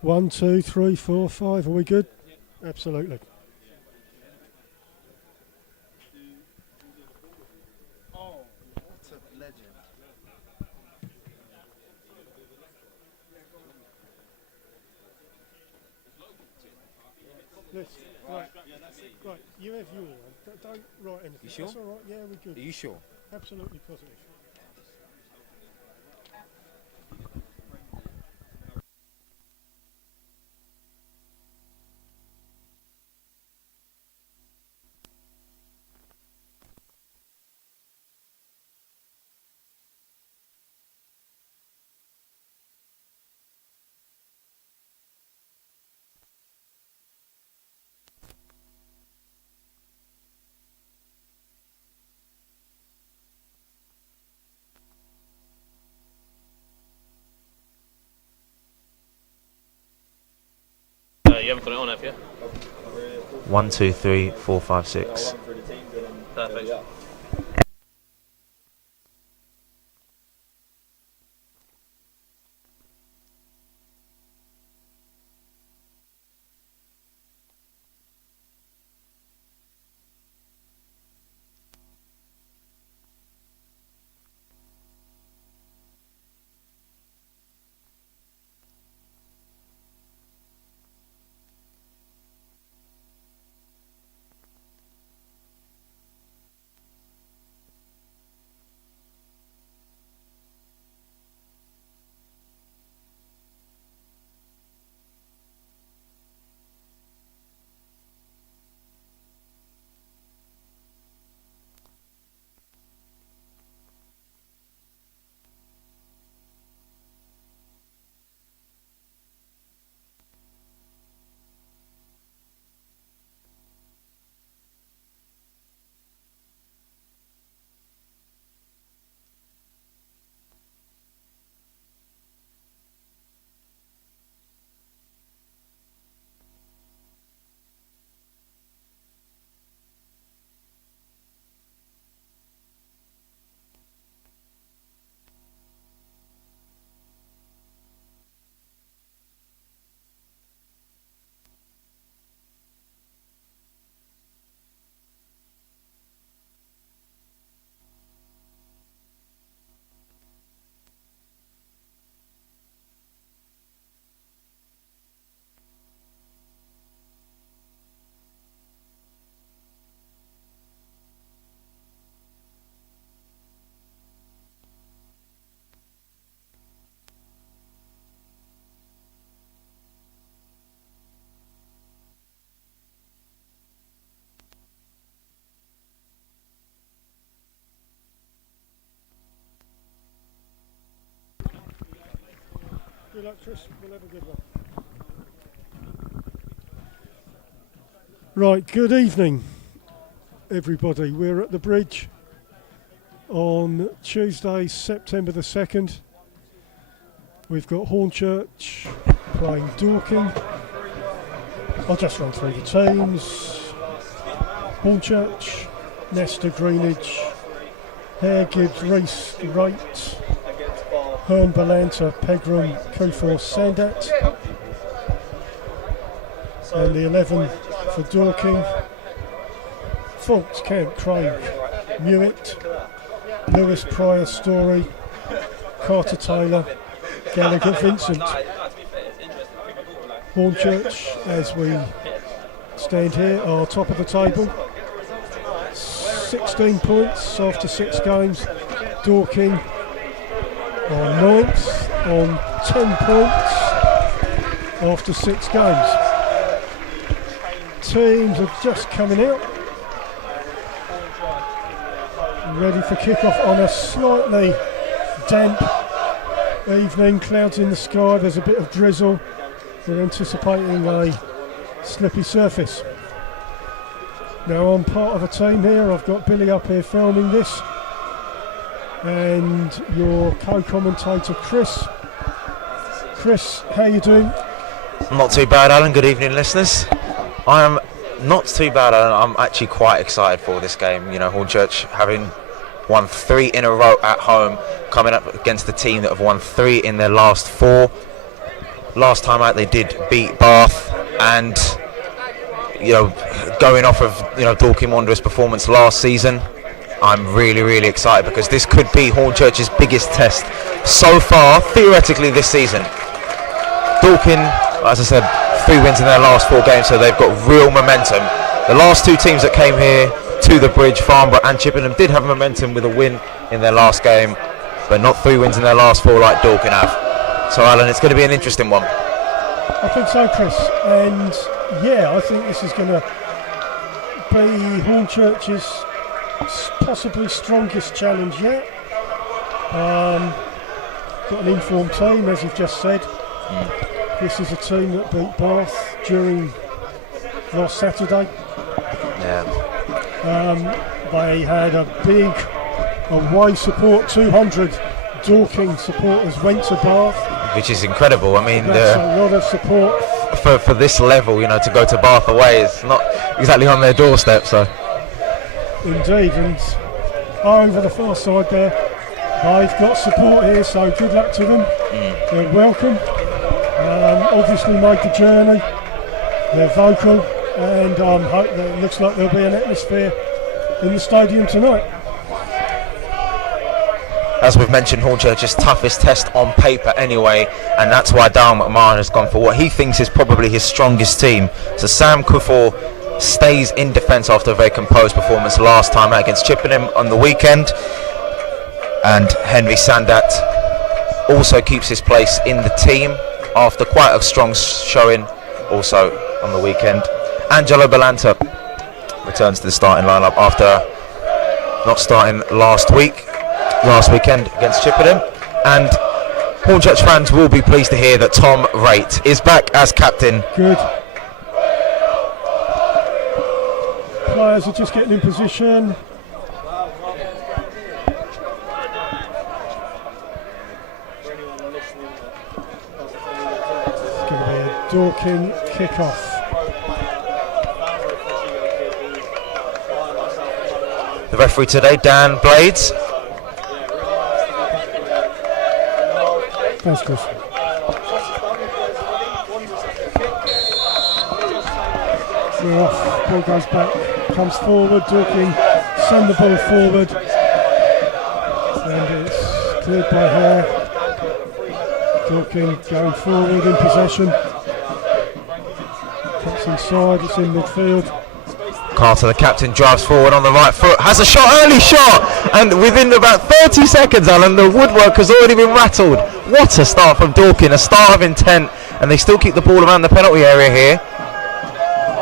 1, 2, 3, 4, 5. Are we good? Absolutely. Oh, what a legend. Listen, right. Right, you have your one. Don't write anything. You sure? That's all right. Yeah, we're good. Are you sure? Absolutely positive. You haven't put it on, have you? 1, 2, 3, 4, 5, 6. Perfect. Good luck, Chris. We'll have a good one. Right, good evening, everybody. We're at the bridge on Tuesday, September the 2nd. We've got Hornchurch playing Dorking. I'll just run through the teams. Hornchurch, Nesta, Greenwich, Hare, Gibbs, Reese, Rate, Herne, Balanta, Pegram, Coforth, Sandat. And the 11 for Dorking. Faulks, Camp, Craig, Mewett, Lewis, Pryor, Story, Carter, Taylor, Gallagher, Vincent. Hornchurch, as we stand here, are top of the table. 16 points after 6 games. Dorking are 9th on 10 points after 6 games. Teams are just coming out, ready for kick-off on a slightly damp evening. Clouds in the sky, there's a bit of drizzle. We're anticipating a slippy surface. Now I'm part of a team here. I've got Billy up here filming this, and your co-commentator Chris. Chris, how you doing? Not too bad, Alan. Good evening, listeners. I am not too bad, Alan. I'm actually quite excited for this game. You know, Hornchurch having won 3 in a row at home, coming up against the team that have won 3 in their last 4. last time out they did beat Bath, and going off of Dorking Wanderers' performance last season, I'm really excited because this could be Hornchurch's biggest test so far, theoretically, this season. Dorking, as I said, 3 wins in their last 4 games, so they've got real momentum. The last 2 teams that came here to the Bridge, Farnborough and Chippenham, did have momentum with a win in their last game, but not 3 wins in their last 4 like Dorking have. So Alan, it's going to be an interesting one. I think so, Chris, and I think this is going to be Hornchurch's possibly strongest challenge yet. Got an informed team, as you've just said. This is a team that beat Bath during last Saturday. They had a big away support, 200 Dorking supporters went to Bath. Which is incredible. I mean, that's a lot of support. For this level, to go to Bath away is not exactly on their doorstep, so. Indeed, and over the far side there, they've got support here, so good luck to them. They're welcome. Obviously made the journey. They're vocal, and it looks like there'll be an atmosphere in the stadium tonight. As we've mentioned, Hornchurch's toughest test on paper anyway, and that's why Darren McMahon has gone for what he thinks is probably his strongest team. So Sam Kufor stays in defence after a very composed performance last time out against Chippenham on the weekend, and Henry Sandat also keeps his place in the team after quite a strong showing also on the weekend. Angelo Belanta returns to the starting lineup after not starting last weekend against Chippenham, and Hornchurch fans will be pleased to hear that Tom Raitt is back as captain. Good. Players are just getting in position. It's going to be a Dorking kick-off. The referee today, Dan Blades. Thanks, Chris. We're off, ball goes back, comes forward, Dorking send the ball forward, and it's cleared by Hare. Dorking going forward in possession, cuts inside, it's in midfield. Carter, the captain, drives forward on the right foot, has a shot, early shot, and within about 30 seconds, Alan, the woodwork has already been rattled. What a start from Dorking, a start of intent, and they still keep the ball around the penalty area here.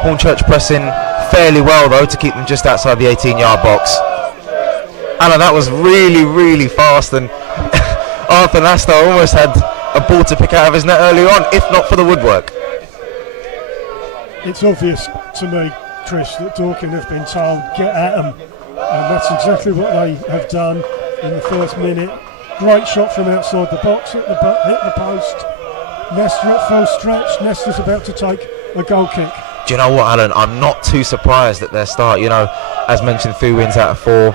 Hornchurch pressing fairly well though to keep them just outside the 18-yard box. Alan, that was really fast, and Arthur Nastar almost had a ball to pick out of his net early on, if not for the woodwork. It's obvious to me, Trish, that Dorking have been told get at them, and that's exactly what they have done in the first minute. Great shot from outside the box, hit the post. Nestor at full stretch. Nestor's about to take a goal kick. Do you know what, Alan? I'm not too surprised at their start. As mentioned, 3 wins out of 4.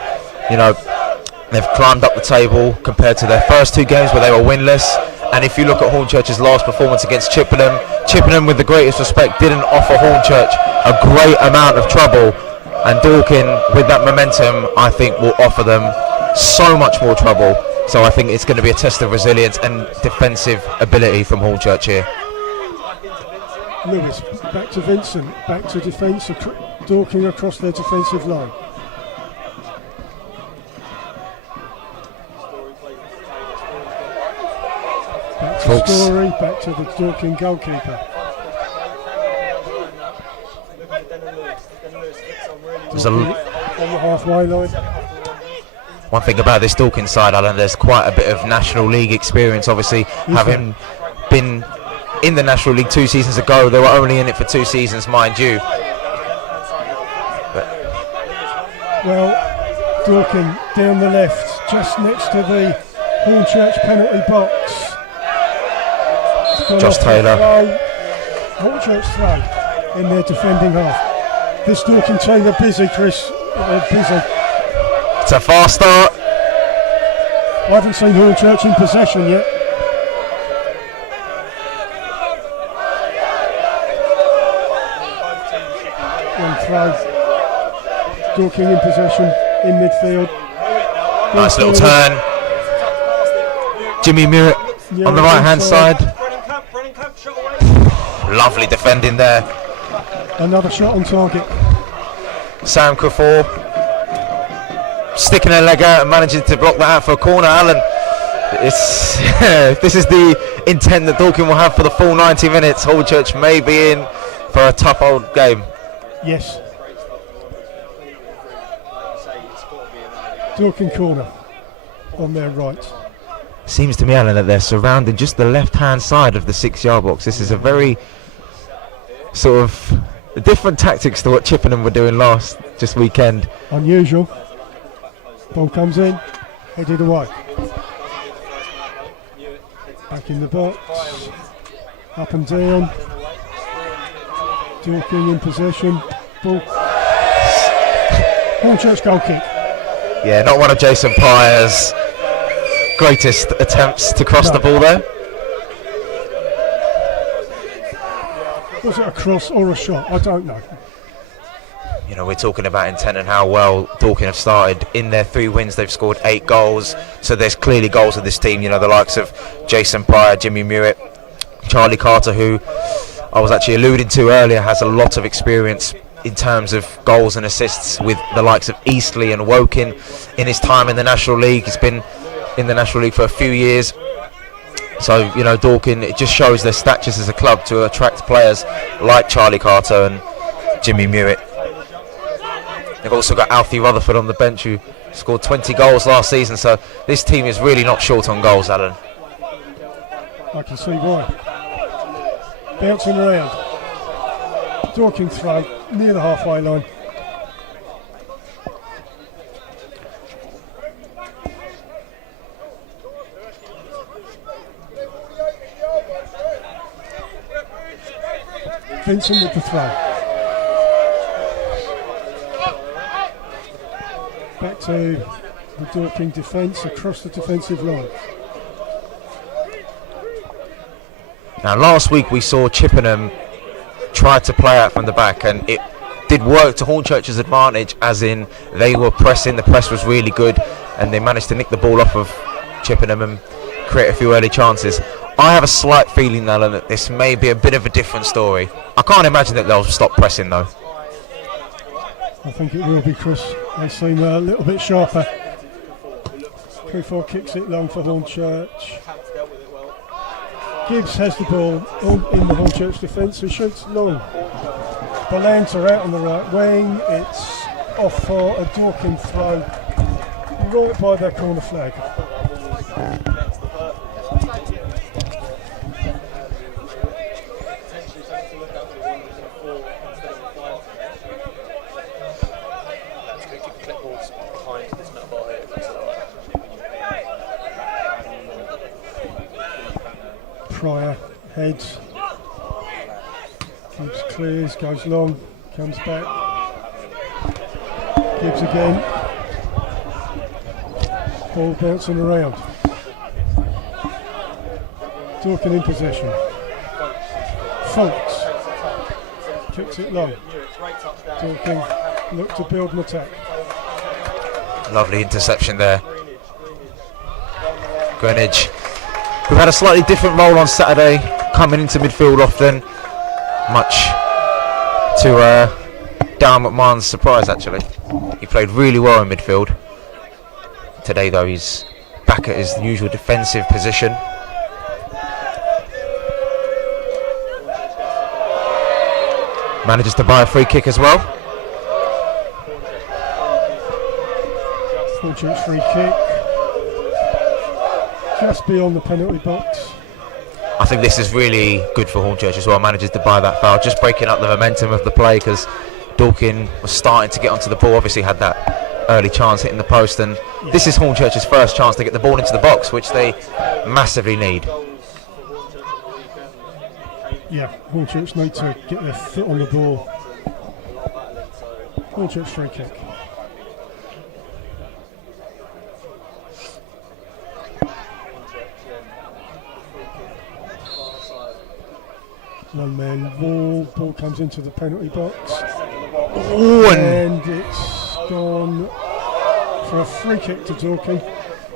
They've climbed up the table compared to their first 2 games where they were winless. And if you look at Hornchurch's last performance against Chippenham, with the greatest respect, didn't offer Hornchurch a great amount of trouble. And Dorking, with that momentum, I think will offer them so much more trouble. So I think it's going to be a test of resilience and defensive ability from Hornchurch here. Lewis, back to Vincent, back to defence, Dorking across their defensive line. Back to Story, back to the Dorking goalkeeper. There's on the halfway line. One thing about this Dorking side, Alan, there's quite a bit of National League experience. Obviously, having been in the National League 2 seasons ago, they were only in it for 2 seasons, mind you. Well, Dorking down the left, just next to the Hornchurch penalty box. Josh Taylor. Hornchurch throw in their defending half. This Dorking team are busy, Chris. They're busy. It's a fast start. I haven't seen Hornchurch in possession yet. Shotgun throw. Dorking in possession in midfield. Nice little turn. Jimmy Murrett on the right hand side. Lovely defending there. Another shot on target. Sam Crawford sticking her leg out and managing to block that out for a corner. Alan, it's this is the intent that Dorking will have for the full 90 minutes. Hornchurch may be in for a tough old game. Yes. Dorking corner on their right. Seems to me, Alan, that they're surrounding just the left-hand side of the 6-yard box. This is a very sort of different tactics to what Chippenham were doing just weekend. Unusual. Ball comes in, headed away. Back in the box. Up and down. Dorking in possession. Ball. Hornchurch goal kick. Yeah, not one of Jason Pryor's greatest attempts to cross the ball there. Was it a cross or a shot? I don't know. You know, we're talking about intent and how well Dorking have started. In their 3 wins, they've scored 8 goals. So there's clearly goals of this team. You know, the likes of Jason Pryor, Jimmy Murrett, Charlie Carter, who I was actually alluding to earlier, has a lot of experience in terms of goals and assists with the likes of Eastleigh and Woking in his time in the National League. He's been in the National League for a few years. So, you know, Dorking, it just shows their statures as a club to attract players like Charlie Carter and Jimmy Murrett. They've also got Alfie Rutherford on the bench, who scored 20 goals last season. So this team is really not short on goals, Alan. I can see why. Bouncing around. Dorking throw near the halfway line. Vincent with the throw. Back to the Dorking defence across the defensive line. Now, last week we saw Chippenham try to play out from the back, and it did work to Hornchurch's advantage, as in they were pressing, the press was really good, and they managed to nick the ball off of Chippenham and create a few early chances. I have a slight feeling, Alan, that this may be a bit of a different story. I can't imagine that they'll stop pressing, though. I think it will be, Chris. They seem a little bit sharper. Crawford kicks it long for Hornchurch. Gibbs has the ball in the Hornchurch defence, who shoots long. Balanta out on the right wing. It's off for a Dorking throw right by their corner flag. Pryor heads, Gibbs clears, goes long, comes back, Gibbs again, ball bouncing around, Dorking in possession, Fultz kicks it long, Dorking look to build an attack. Lovely interception there. Greenwich, who've had a slightly different role on Saturday, coming into midfield often, much to Darren McMahon's surprise actually. He played really well in midfield. Today though, he's back at his usual defensive position. Manages to buy a free kick as well. Hornchurch free kick. Just beyond the penalty box. I think this is really good for Hornchurch as well. Manages to buy that foul, just breaking up the momentum of the play, because Dorking was starting to get onto the ball. Obviously had that early chance hitting the post, and this is Hornchurch's first chance to get the ball into the box, which they massively need. Yeah, Hornchurch need to get their foot on the ball. Hornchurch free kick. One man wall, ball comes into the penalty box. Oh, and it's gone for a free kick to Dorking.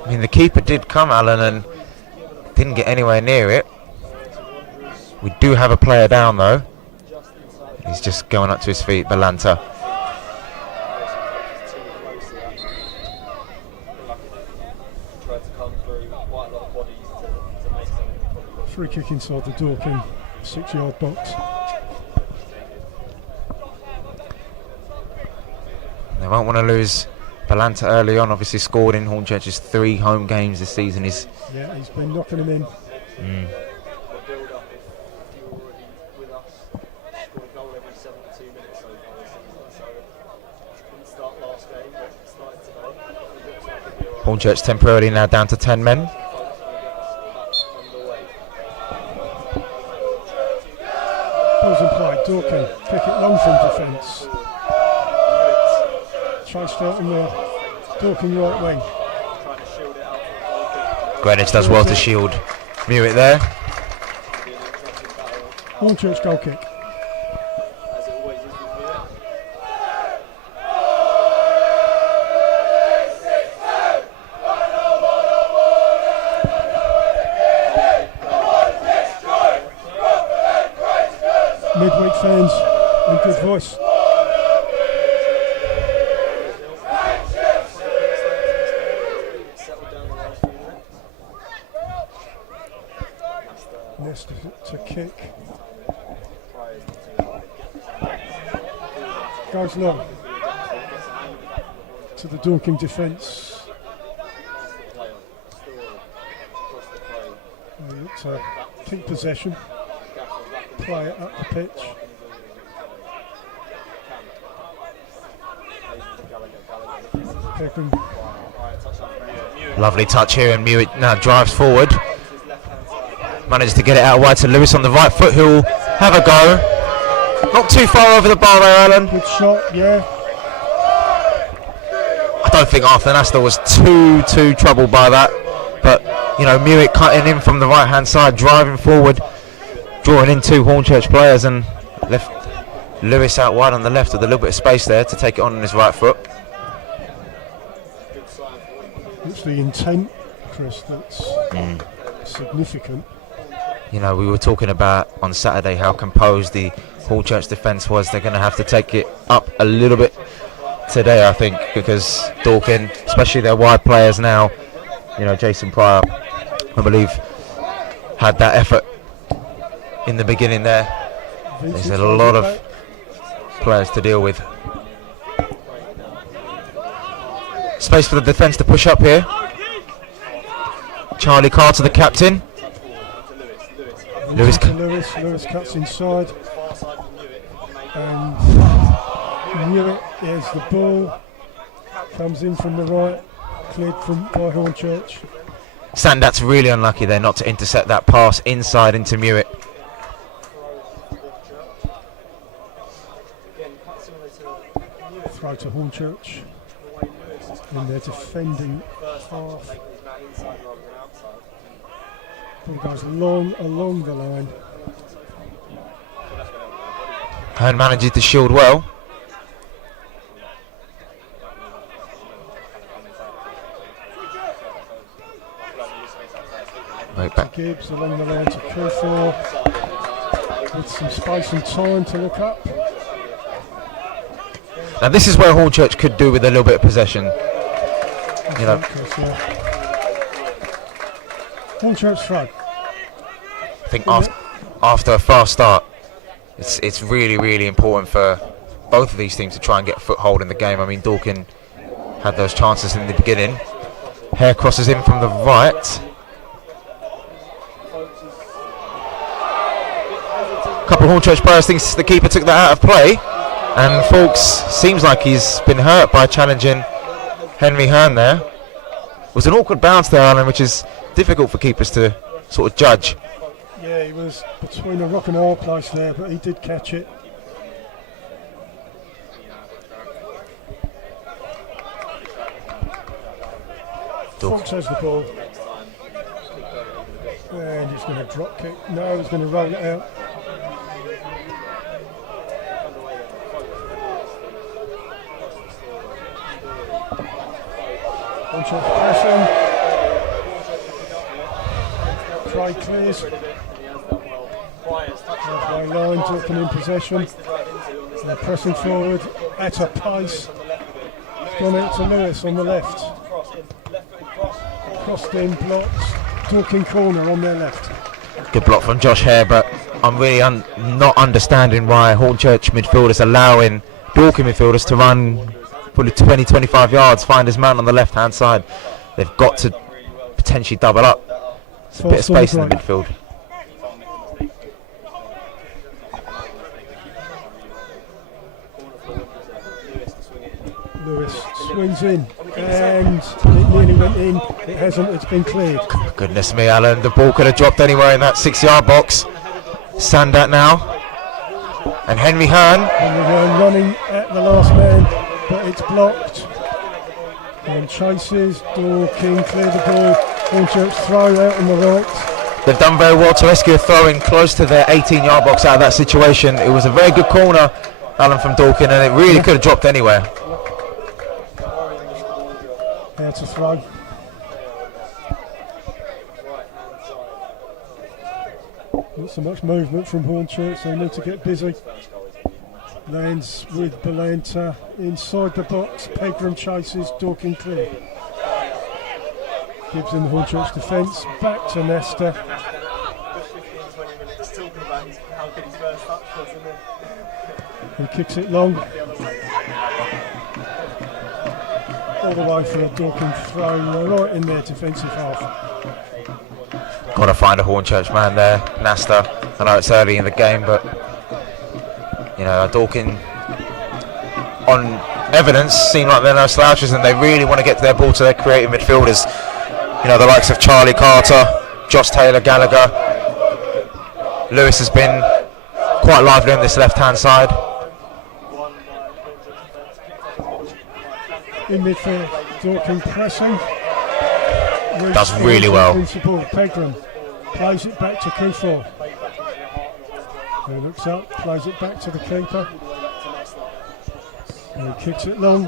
I mean, the keeper did come, Alan, and didn't get anywhere near it. We do have a player down, though. He's just going up to his feet, Balanta. Free kick inside the Dorking 6-yard box. They won't want to lose Balanta early on. Obviously scored in Hornchurch's 3 home games this season. He's been knocking them in. Hornchurch temporarily now down to 10 men. Balls in play, Dorking, kick it long from defence. Chased out in the Dorking right wing. Greenwich does well to shield Mewett there. Hornchurch goal kick. Midweek fans in good voice. Nest to kick. Goes long to the Dorking defence. They look to keep possession. Play it up the pitch. Peckham. Lovely touch here, and Mewett now drives forward. Manages to get it out wide to Lewis on the right foot, who'll have a go. Not too far over the bar there, Alan. Good shot, yeah. I don't think Arthur Nastor was too troubled by that. But, you know, Mewett cutting in from the right-hand side, driving forward, drawing in 2 Hornchurch players, and left Lewis out wide on the left with a little bit of space there to take it on his right foot. It's the intent, Chris, that's significant. You know, we were talking about on Saturday how composed the Hornchurch defence was. They're going to have to take it up a little bit today, I think, because Dorking, especially their wide players now, you know, Jason Pryor, I believe, had that effort in the beginning there. There's a lot of players to deal with. Space for the defence to push up here. Charlie Carter, the captain. Lewis cuts inside. And Mewett, here's the ball. Comes in from the right. Cleared by Hornchurch. Sandat's really unlucky there not to intercept that pass inside into Mewett. Throw to Hornchurch in their defending half. Ball goes long along the line. And manages to shield well. Right back. Gibbs along the line to Kilthor with some space and time to look up. Now this is where Hornchurch could do with a little bit of possession. You know, Hornchurch throw. I think after a fast start, it's really important for both of these teams to try and get a foothold in the game. I mean, Dorking had those chances in the beginning. Hare crosses in from the right. A couple of Hornchurch players thinks the keeper took that out of play, and Fawkes seems like he's been hurt by challenging Henry Hearn there. It was an awkward bounce there, Alan, which is difficult for keepers to sort of judge. Yeah, he was between a rock and a hard place there, but he did catch it. Fawkes has the ball. And he's going to drop kick. No, he's going to roll it out. Hornchurch pressing. Craig clears. Halfway line, Dorking in possession. They're pressing forward at a pace. It's gone out to Lewis on the left. Crossed in, blocked. Dorking corner on their left. Good block from Josh Hare, but I'm really not understanding why Hornchurch midfielders allowing Dorking midfielders to run probably 20-25 yards, find his man on the left hand side. They've got to potentially double up. There's a bit of space in the midfield. Lewis swings in and it nearly went in. It hasn't, it's been cleared. Goodness me, Alan, the ball could have dropped anywhere in that 6-yard box. Sandat now. And Henry Hearn. Running at the last man, but it's blocked. And chases, Dorking clear the ball. Hornchurch throw out on the right. They've done very well to rescue a throw in close to their 18-yard box out of that situation. It was a very good corner, Alan, from Dorking, and it really could have dropped anywhere. How to throw. Not so much movement from Hornchurch, they need to get busy. Lands with Balanta inside the box. Pegram chases, Dorking clear. Gibbs in the Hornchurch defence, back to Nesta. He kicks it long. All the way for a Dorking throw, right in their defensive half. Got to find a Hornchurch man there, Nasta. I know it's early in the game, but you know, Dorking on evidence seem like they're no slouches, and they really want to get their ball to their creative midfielders. You know, the likes of Charlie Carter, Josh Taylor, Gallagher. Lewis has been quite lively on this left-hand side. In midfield, Dorking pressing. Does really well. Pegram plays it back to Kufor. He looks up, plays it back to the keeper. And he kicks it long.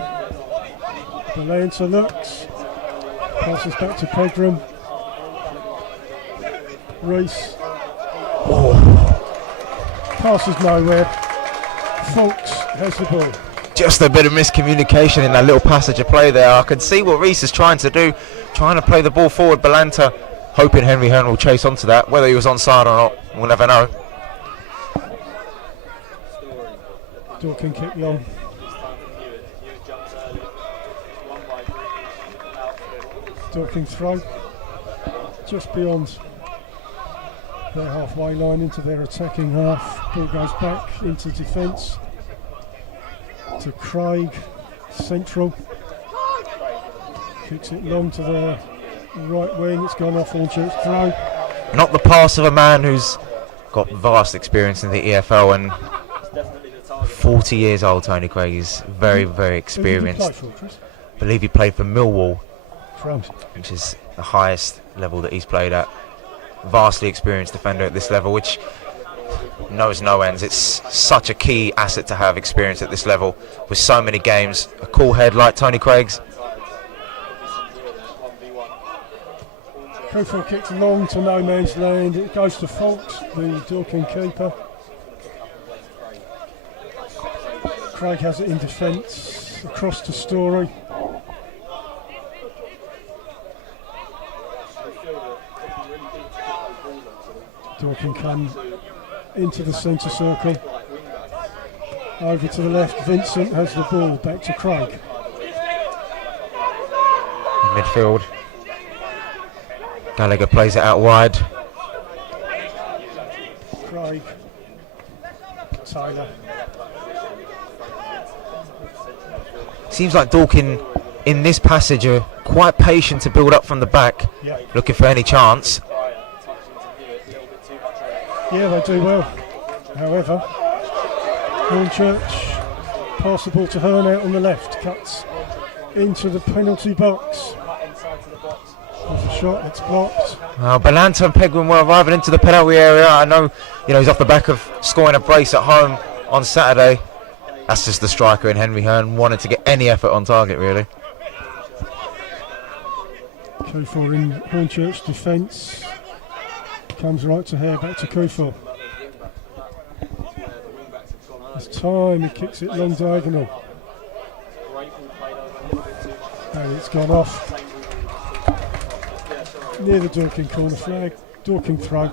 Balanta looks. Passes back to Pegram. Reese. Passes nowhere. Fulks has the ball. Just a bit of miscommunication in that little passage of play there. I can see what Reese is trying to do, trying to play the ball forward. Balanta hoping Henry Hearn will chase onto that. Whether he was onside or not, we'll never know. Dorking kick long. Dorking throw. Just beyond their halfway line into their attacking half. Ball goes back into defence. To Craig, central. Kicks it long to the right wing. It's gone off Hornchurch throw. Not the pass of a man who's got vast experience in the EFL and 40 years old. Tony Craig is very, very experienced. For, Chris? I believe he played for Millwall, Front. which is the highest level that he's played at. Vastly experienced defender at this level, which knows no ends. It's such a key asset to have experience at this level with so many games. A cool head like Tony Craig's. Kufor kicks long to no man's land. It goes to Fulks, the Dorking keeper. Craig has it in defence. Across to Story. Dorking come into the centre circle. Over to the left, Vincent has the ball, back to Craig. In midfield, Gallagher plays it out wide. Craig, Taylor. Seems like Dorking in this passage are quite patient to build up from the back, Yeah. looking for any chance. Yeah, they do well. However, Hornchurch pass the ball to Hearn out on the left, cuts into the penalty box. With a shot, it's blocked. Balanta and Pegram were arriving into the penalty area. I know, he's off the back of scoring a brace at home on Saturday. That's just the striker in Henry Hearn wanting to get any effort on target, really. Kufor in Hornchurch defence. Comes right to here, back to Kufor. This time he kicks it long diagonal. And it's gone off. Near the Dorking corner flag. Dorking throw.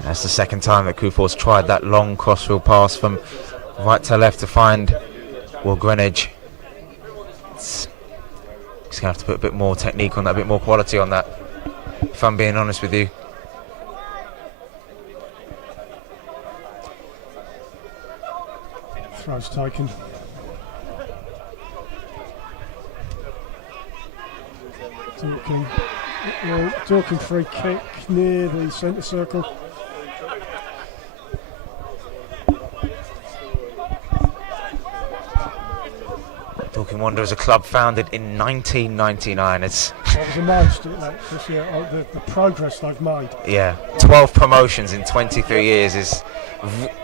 That's the second time that Kufor's tried that long crossfield pass from right to left to find Will Greenwich. He's going to have to put a bit more technique on that, a bit more quality on that, if I'm being honest with you. Throw's taken. Dorking free kick near the centre circle. Dorking Wanderers, a club founded in 1999. It's That was amazed at that this year, the progress they've made. yeah, 12 promotions in 23 years is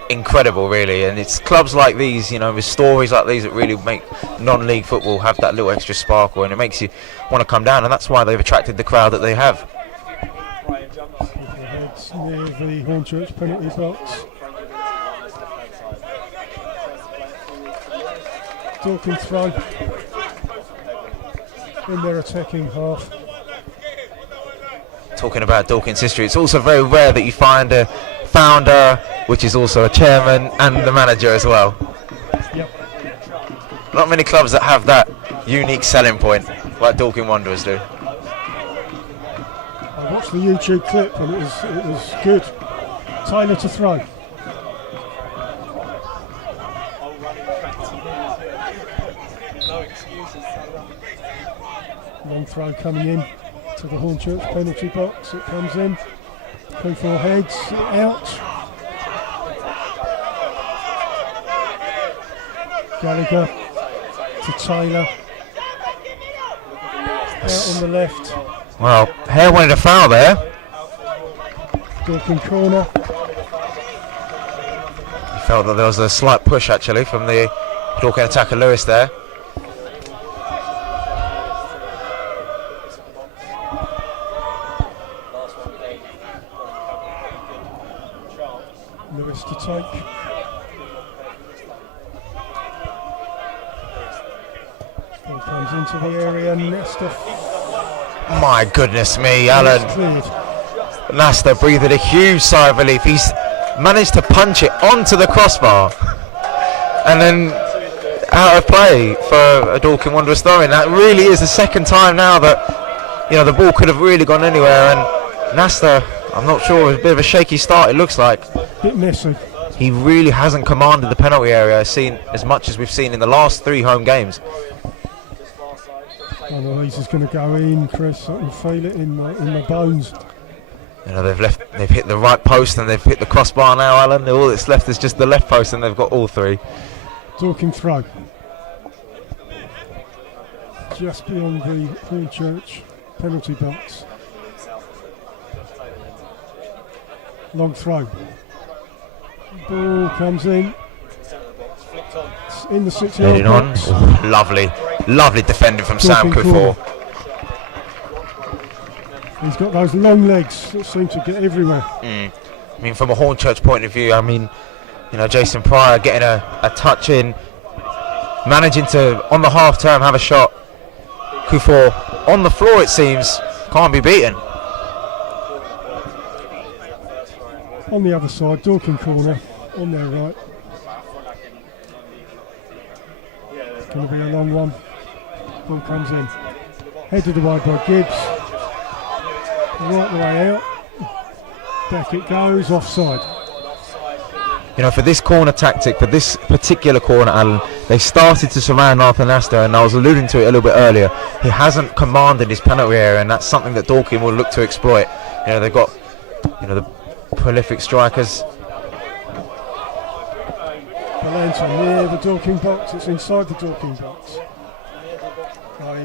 incredible, really. And it's clubs like these, you know, with stories like these that really make non-league football have that little extra sparkle, and it makes you want to come down. And that's why they've attracted the crowd that they have. Heads near the Hornchurch penalty box. Dorking throw in their attacking half. Talking about Dorking's history, it's also very rare that you find a founder, which is also a chairman and the manager as well. Yep. Not many clubs that have that unique selling point like Dorking Wanderers do. I watched the YouTube clip and it was good. Taylor to throw. Long throw coming in to the Hornchurch penalty box. It comes in. Kufor heads out. Gallagher to Taylor. Out on the left. Well, Hare wanted a foul there. Dorking corner. He felt that there was a slight push actually from the Dorking attacker Lewis there. Lewis to take. Ball comes into the area. Nesta My goodness me, Alan. cleared. Nasta breathed a huge sigh of relief. He's managed to punch it onto the crossbar and then out of play for a Dorking Wanderers throw-in. That really is the second time now that, you know, the ball could have really gone anywhere, and Nasta, I'm not sure, a bit of a shaky start it looks like. Bit messy. He really hasn't commanded the penalty area seen as much as we've seen in the last 3 home games. I know he's just going to go in, Chris. I can feel it in my bones. You know, they've hit the right post and they've hit the crossbar now, Alan. All that's left is just the left post, and they've got all 3. Dorking throw. Just beyond the Hornchurch penalty box. Long throw. Ball comes in. It's in the 6-yard Heading on. box. Oh, lovely defending from Sam Dorking Kufor. He's got those long legs that seem to get everywhere. I mean, from a Hornchurch point of view, I mean, you know, Jason Pryor getting a touch in, managing to, on the half term, have a shot. Kufor on the floor, it seems, can't be beaten. On the other side, Dorking corner, on their right. It's going to be a long one. Ball comes in. Headed away by Gibbs. Right the way out. Back it goes, offside. You know, for this corner tactic, for this particular corner, Alan, they started to surround Arthur Nasta, and I was alluding to it a little bit earlier. He hasn't commanded his penalty area, and that's something that Dorking will look to exploit. You know, they've got, you know, the prolific strikers. Valenta near the Dorking box. It's inside the Dorking box.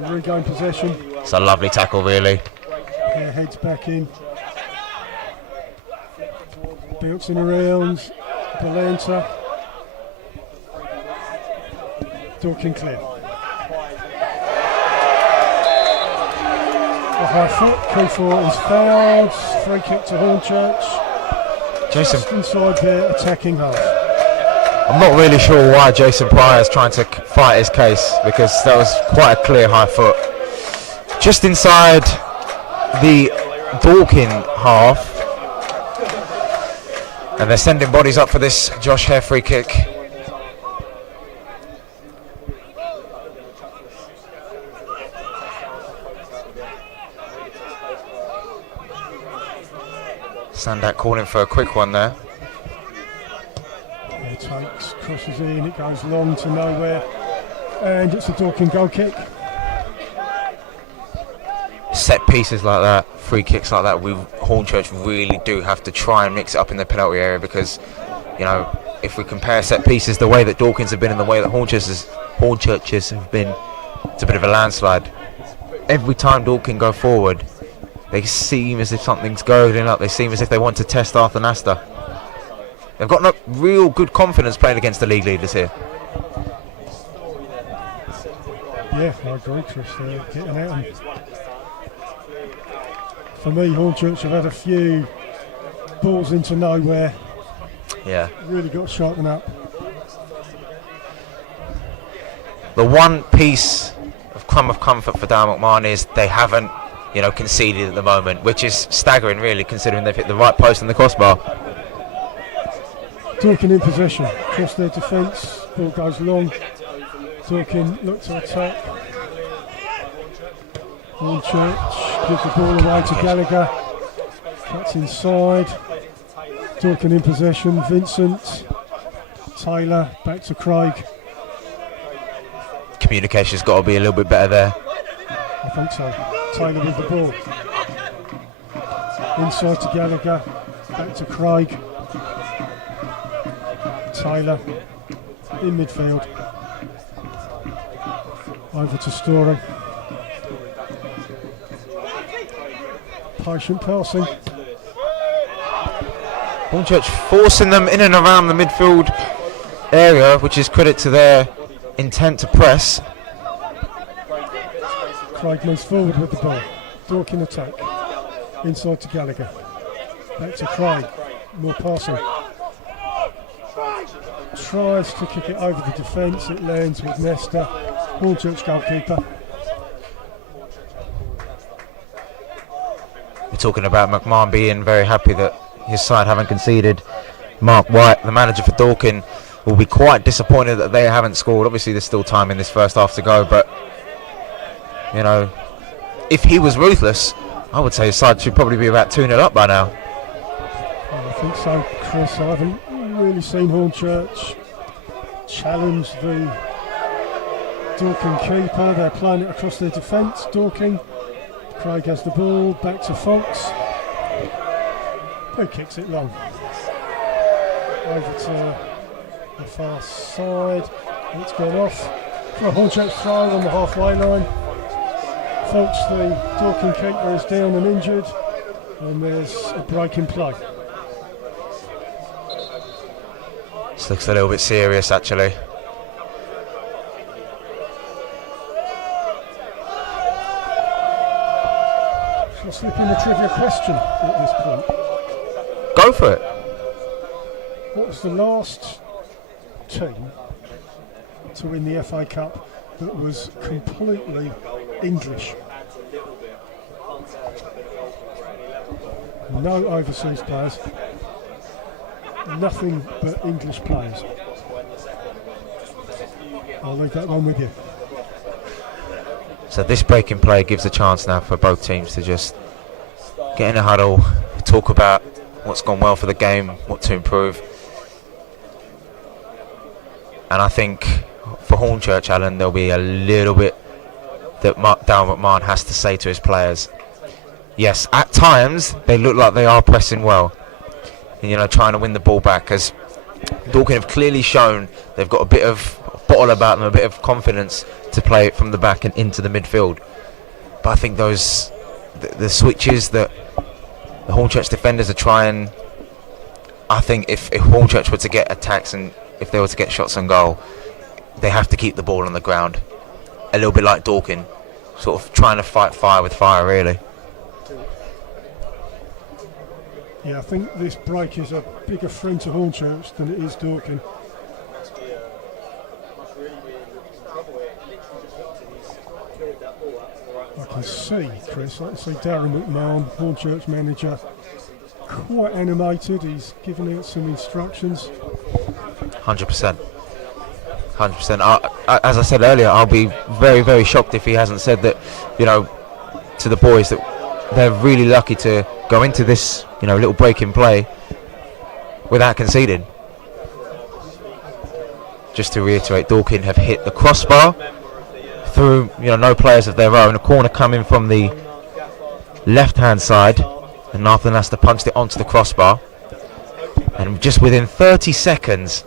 Regain possession. It's a lovely tackle, really. Hare heads back in. Bouncing around. Valenta. Dorking clear. A high foot, Kufor is fouled, free kick to Hornchurch. Jason, Just inside their attacking half. I'm not really sure why Jason Pryor is trying to fight his case, because that was quite a clear high foot. Just inside the Dorking half. And they're sending bodies up for this Josh Hare free kick. Sandak calling for a quick one there. It takes, crosses in, it goes long to nowhere, and it's a Dorking goal kick. Set pieces like that, free kicks like that, Hornchurch really do have to try and mix it up in the penalty area, because, you know, if we compare set pieces, the way that Dorkins have been and the way that Hornchurches have been, it's a bit of a landslide. Every time Dorking go forward, they seem as if something's going up. They seem as if they want to test Arthur Nasta. They've got no real good confidence playing against the league leaders here. Yeah, I agree, Chris. They're getting at them. For me, Hornchurch have had a few balls into nowhere. Yeah. Really got to sharpen up. The one piece of crumb of comfort for Down McMahon is they haven't, you know, conceded at the moment, which is staggering, really, considering they've hit the right post and the crossbar. Dorking in possession, across their defence, ball goes long. Dorking look to attack. Hornchurch gives the ball away to Gallagher. Cuts inside. Dorking in possession, Vincent. Taylor, back to Craig. Communication's got to be a little bit better there. I think so. Taylor with the ball. Inside to Gallagher, back to Craig. Taylor in midfield. Over to Story. Patient passing. Hornchurch forcing them in and around the midfield area, which is credit to their intent to press. Craig moves forward with the ball. Dorking attack. Inside to Gallagher. Back to Craig. More passing. Tries to kick it over the defence. It lands with Nesta. Hornchurch goalkeeper. We're talking about McMahon being very happy that his side haven't conceded. Mark White, the manager for Dorking, will be quite disappointed that they haven't scored. Obviously there's still time in this first half to go, but, you know, if he was ruthless, I would say his side should probably be about 2-0 up by now. I think so, Chris. I haven't really seen Hornchurch challenge the Dorking keeper. They're playing it across their defence. Dorking. Craig has the ball. Back to Fox. Who kicks it long? Over to the far side. It's gone off. For a Hornchurch throw on the halfway line. Fox, the Dorking keeper, is down and injured. And there's a break in play. This looks a little bit serious, actually. Shall I slip in a trivia question at this point? Go for it. What was the last team to win the FA Cup that was completely English? No overseas players. Nothing but English players. I'll leave that one with you. So this break in play gives a chance now for both teams to just get in a huddle, talk about what's gone well for the game, what to improve. And I think for Hornchurch, Alan, there'll be a little bit that Darren McMahon has to say to his players. Yes, at times they look like they are pressing well, and, you know, trying to win the ball back, as Dorking have clearly shown they've got a bit of bottle about them, a bit of confidence to play it from the back and into the midfield. But I think those the switches that the Hornchurch defenders are trying, I think if Hornchurch were to get attacks and if they were to get shots on goal, they have to keep the ball on the ground, a little bit like Dorking. sort of trying to fight fire with fire, really. Yeah, I think this break is a bigger friend to Hornchurch than it is Dorking. I can see, Chris, I can see Darren McMahon, Hornchurch manager, quite animated. He's giving out some instructions. 100%. 100%. As I said earlier, I'll be very, very shocked if he hasn't said that, you know, to the boys that they're really lucky to go into this, you know, little break in play without conceding. Just to reiterate, Dorking have hit the crossbar through, you know, no players of their own. A corner coming from the left-hand side, and Nathan Astor punched it onto the crossbar. And just within 30 seconds,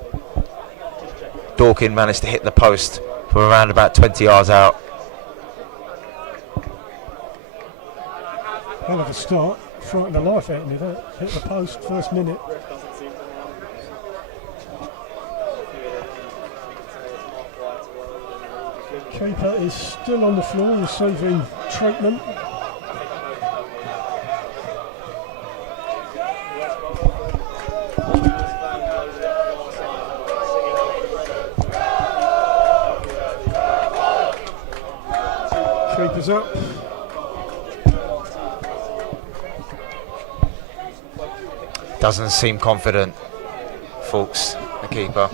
Dorking managed to hit the post from around about 20 yards out. Hell of a start, frightened the life out of me that. Hit the post, first minute. Keeper is still on the floor receiving treatment. Keeper's up. Doesn't seem confident, Fuchs, the keeper.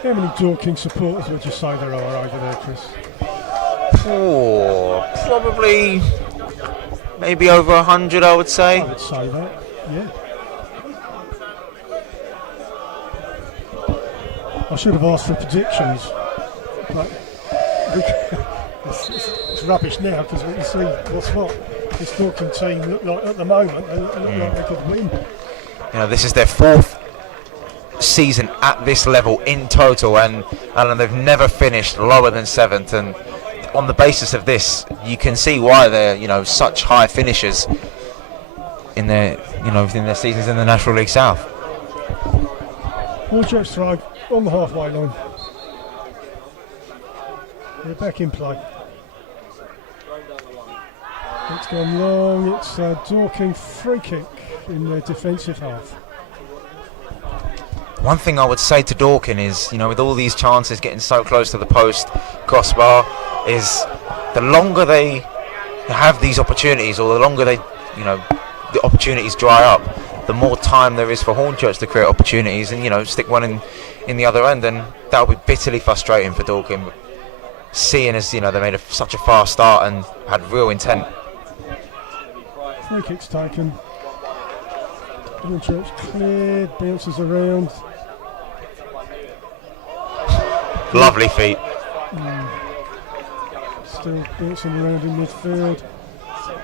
How many Dorking supporters would you say there are over there, Chris? Oh, probably maybe over 100, I would say. I would say that, yeah. I should have asked for predictions, but it's rubbish now because we can see what's what. This Dorking team look like at the moment, they look like they could win. You know, this is their fourth season at this level in total, and they've never finished lower than 7th, and on the basis of this you can see why they're, you know, such high finishers in their, you know, within their seasons in the National League South. Hornchurch throw on the halfway line. They're back in play. It's gone long. It's a Dorking free kick in their defensive half. One thing I would say to Dorking is, you know, with all these chances getting so close to the post crossbar, is the longer they have these opportunities, or the longer they, you know, the opportunities dry up, the more time there is for Hornchurch to create opportunities and, you know, stick one in the other end, and that will be bitterly frustrating for Dorking, seeing as, you know, they made such a fast start and had real intent. Free kick's taken. Hornchurch cleared, bounces around. Lovely feet. Still bouncing around in midfield.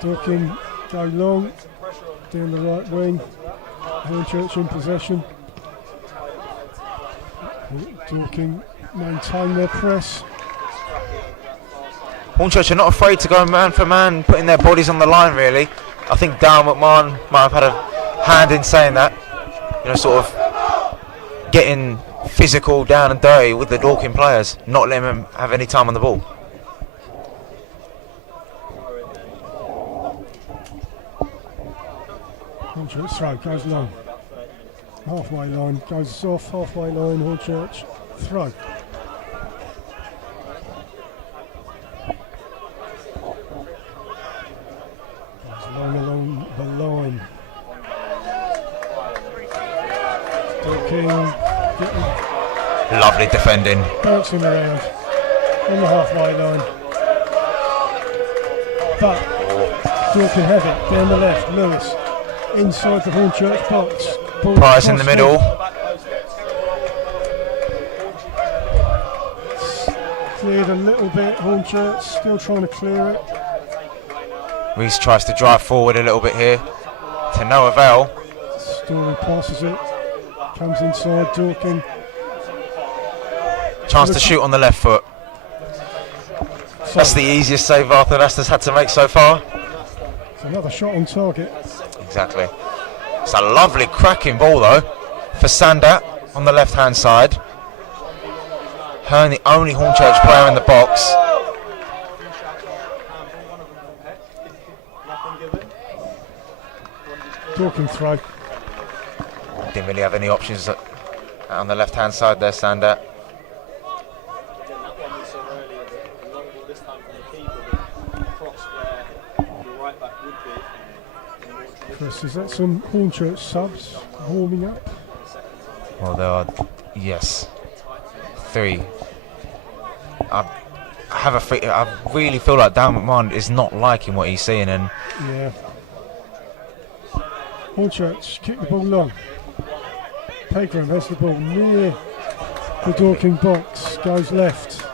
Dorking go long, down the right wing. Hornchurch in possession. Dorking maintain their press. Hornchurch are not afraid to go man for man, putting their bodies on the line, really. I think Darren McMahon might have had a hand in saying that. You know, sort of getting physical, down and dirty with the Dorking players, not letting them have any time on the ball. Hornchurch throw goes long. Halfway line goes off, halfway line, Hornchurch throw. Goes long along the line. Dorking getting Lovely defending. bouncing around on the halfway line. But Dorking have it down the left. Lewis inside the Hornchurch box. Ball Price in the middle. Cleared a little bit. Hornchurch still trying to clear it. Reese tries to drive forward a little bit here, to no avail. Story passes it. Comes inside Dorking. Chance to shoot on the left foot. That's the easiest save Arthur Astor's had to make so far. It's another shot on target. Exactly. It's a lovely cracking ball though for Sander on the left-hand side. Hearn, the only Hornchurch player in the box. Dorking throw. Didn't really have any options on the left-hand side there, Sander. Chris, is that some Hornchurch subs warming up? Well, there are, yes, 3. I really feel like Dan McMahon is not liking what he's seeing, and yeah. Hornchurch kick the ball long. Pegram has the ball near the Dorking box, goes left.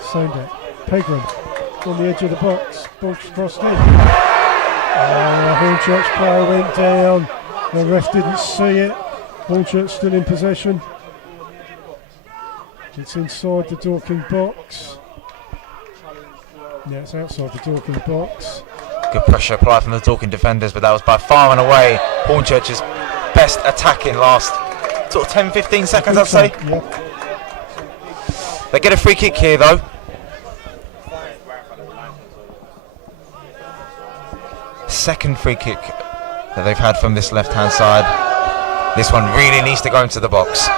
Sander, Pegram on the edge of the box, ball's crossed in. Hornchurch player went down, the ref didn't see it. Hornchurch still in possession. It's inside the Dorking box. Yeah, it's outside the Dorking box. Good pressure applied from the Dorking defenders, but that was by far and away Hornchurch's best attacking last sort of 10-15 seconds, I'd say. Yeah. They get a free kick here though. Second free kick that they've had from this left-hand side. This one really needs to go into the box.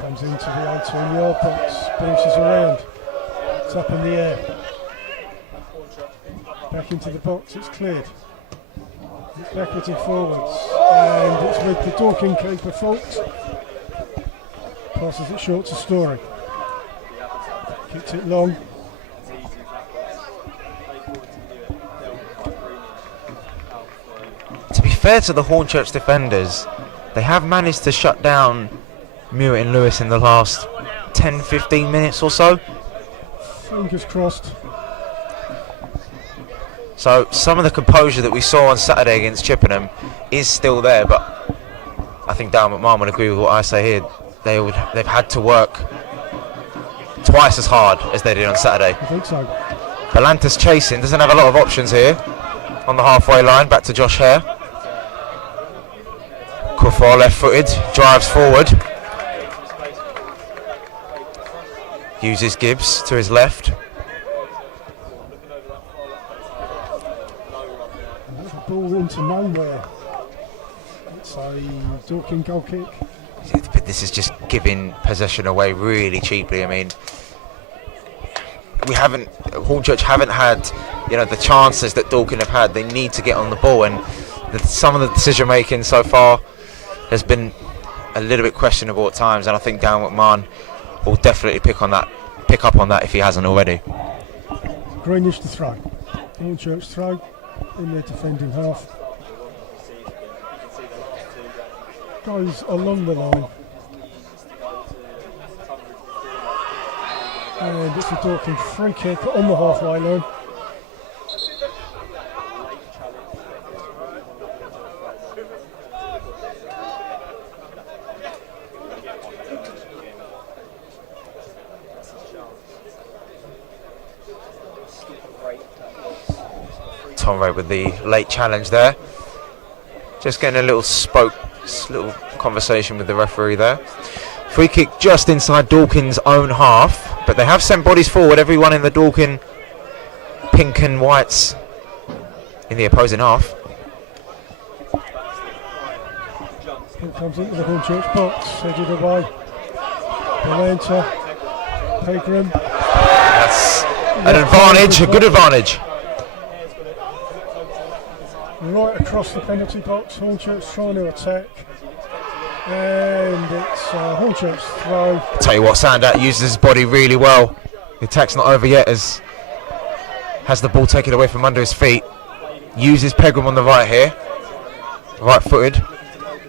Comes into the 18-yard box, bounces around. It's up in the air. Back into the box, it's cleared. It's backwards and forwards. And it's with the Dorking keeper fault. Passes it short to Story. Kicks it long. To be fair to the Hornchurch defenders, they have managed to shut down Mewett and Lewis in the last 10-15 minutes or so. Fingers crossed. So some of the composure that we saw on Saturday against Chippenham is still there, but I think Dan McMahon would agree with what I say here. They've had to work twice as hard as they did on Saturday. I think so. Galantis chasing, doesn't have a lot of options here on the halfway line. Back to Josh Hare. Kufor left-footed, drives forward. Uses Gibbs to his left. Ball into nowhere. It's a Dorking goal kick. But this is just giving possession away really cheaply. I mean, Hornchurch haven't had, the chances that Dorking have had. They need to get on the ball, and some of the decision making so far has been a little bit questionable at times. And I think Dan McMahon will definitely pick up on that if he hasn't already. Greenish to throw. Hornchurch throw in their defending half. Goes along the line. And it's a Dorking free kick on the halfway line. Tom Ray with the late challenge there. Just getting a little conversation with the referee there. Free kick just inside Dorking's own half, but they have sent bodies forward, everyone in the Dorking pink and whites in the opposing half. It comes into the Hornchurch box, headed away. Valenta, Pegram. That's an advantage, a good advantage. Right across the penalty box, Hornchurch trying to attack. And it's Hornchurch throw. Tell you what, Sandat uses his body really well. The attack's not over yet as has the ball taken away from under his feet. Uses Pegram on the right here. Right footed.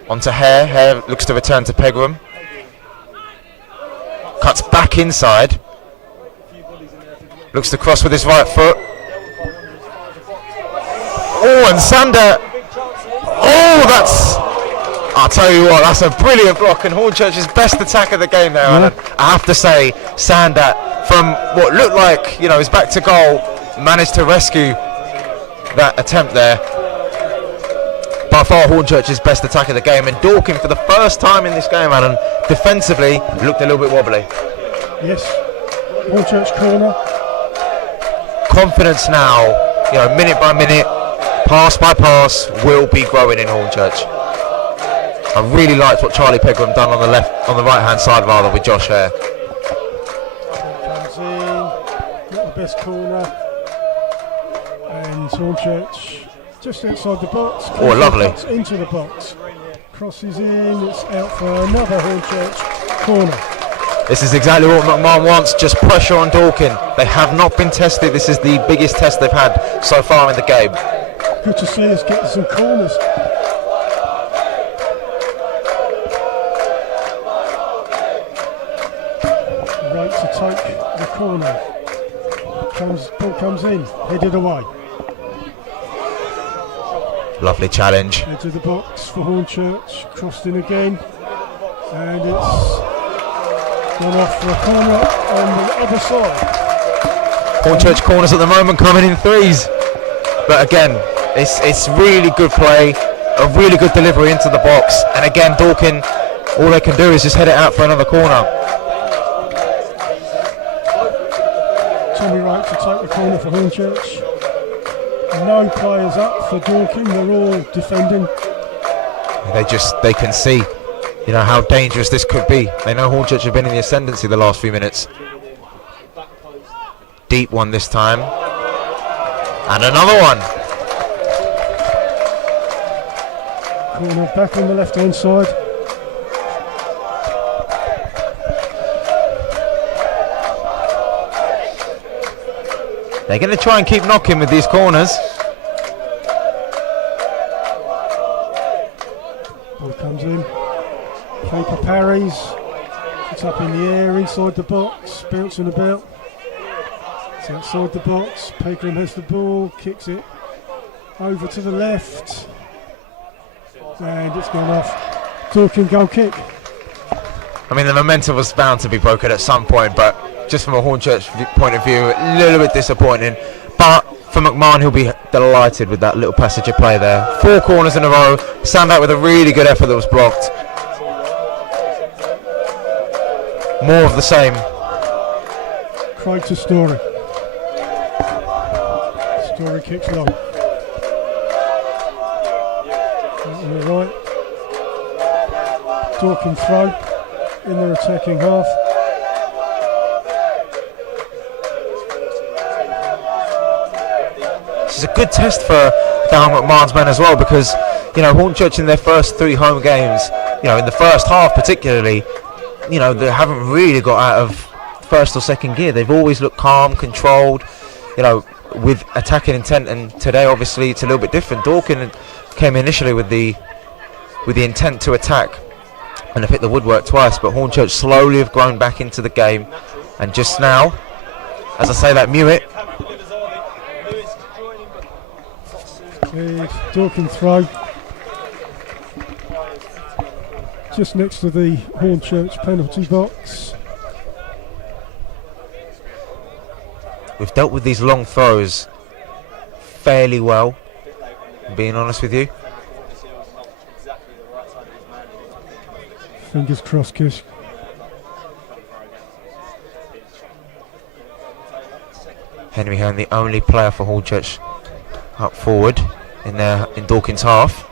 Onto Hare. Hare looks to return to Pegram. Cuts back inside. Looks to cross with his right foot. Oh, and Sander. Oh, that's I'll tell you what, that's a brilliant block, and Hornchurch's best attack of the game there, Alan. I have to say, Sandat, from what looked like, his back to goal, managed to rescue that attempt there. By far Hornchurch's best attack of the game, and Dorking, for the first time in this game, Alan, defensively looked a little bit wobbly. Yes, Hornchurch corner. Confidence now, minute by minute, pass by pass, will be growing in Hornchurch. I really liked what Charlie Pegram done on the right hand side rather with Josh Hare. Comes in, not the best corner, and Hornchurch just outside the box. Oh, lovely. Into the box, crosses in, it's out for another Hornchurch corner. This is exactly what McMahon wants, just pressure on Dorking. They have not been tested. This is the biggest test they've had so far in the game. Good to see us getting some corners. Right to take the corner. Ball comes in, headed away. Lovely challenge. Into the box for Hornchurch, crossed in again, and it's gone off for a corner on the other side. Hornchurch corners at the moment coming in threes, but again, it's really good play, a really good delivery into the box, and again Dorking, all they can do is just head it out for another corner. Tommy Wright to take the corner for Hornchurch. No players up for Dorking, they're all defending. They can see, how dangerous this could be. They know Hornchurch have been in the ascendancy the last few minutes. Deep one this time. And another one. Corner back on the left hand side. They're going to try and keep knocking with these corners. Ball comes in. Paper parries. It's up in the air, inside the box, bouncing about. It's outside the box. Pegram has the ball, kicks it over to the left. And it's gone off. Dorking goal kick. I mean, the momentum was bound to be broken at some point, but just from a Hornchurch point of view, a little bit disappointing. But for McMahon, he'll be delighted with that little passage of play there. 4 corners in a row. Sandat with a really good effort that was blocked. More of the same. Craig to Story. Story kicks long. On the right. Dorking throw in their attacking half. This is a good test for Darren McMahon's men as well, because Hornchurch in their first 3 home games, in the first half particularly, they haven't really got out of first or second gear. They've always looked calm, controlled, with attacking intent, and today obviously it's a little bit different. Dorking came initially with the intent to attack and have hit the woodwork twice, but Hornchurch slowly have grown back into the game, and just now, as I say that, Mewett. Dorking throw. Just next to the Hornchurch penalty box. We've dealt with these long throws fairly well, being honest with you. Fingers crossed, Kish. Henry Hearn, the only player for Hornchurch up forward in Dorking's half.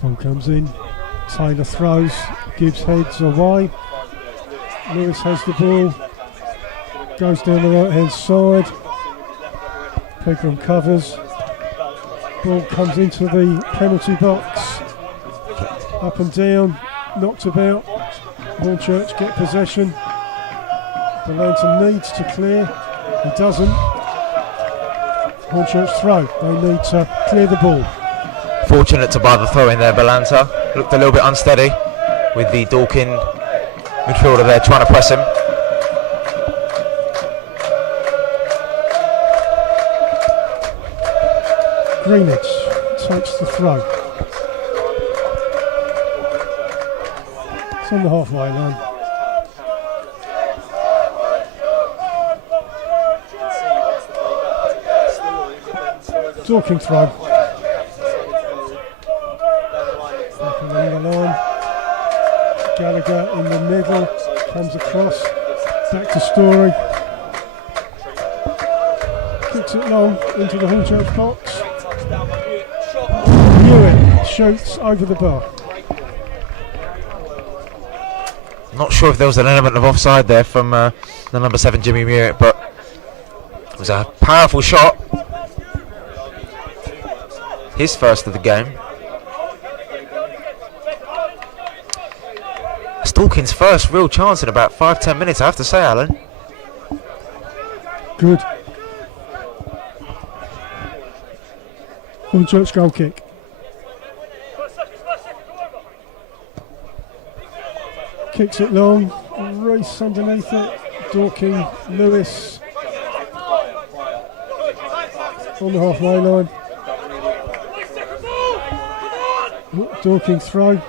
Ball comes in. Taylor throws. Gibbs heads away. Lewis has the ball. Goes down the right hand side. Pegram covers. Ball comes into the penalty box. Up and down. Knocked about. Hornchurch get possession. The Lantern needs to clear. He doesn't. Hornchurch throw. They need to clear the ball. Fortunate to buy the throw in there. Balanta looked a little bit unsteady with the Dorking midfielder there trying to press him. Greenwich takes the throw. It's on the halfway line. Dorking throw. Back along the line. Gallagher in the middle. Comes across. Back to Story. Kicks it long into the Hornchurch box. Hewitt shoots over the bar. Not sure if there was an element of offside there from the number 7 Jimmy Murick, but it was a powerful shot. His first of the game. It's Dorking's first real chance in about 5-10 minutes, I have to say, Alan. Good. Hornchurch goal kick. Kicks it long. Race underneath it. Dorking, Lewis. On the halfway line. Dorking throw.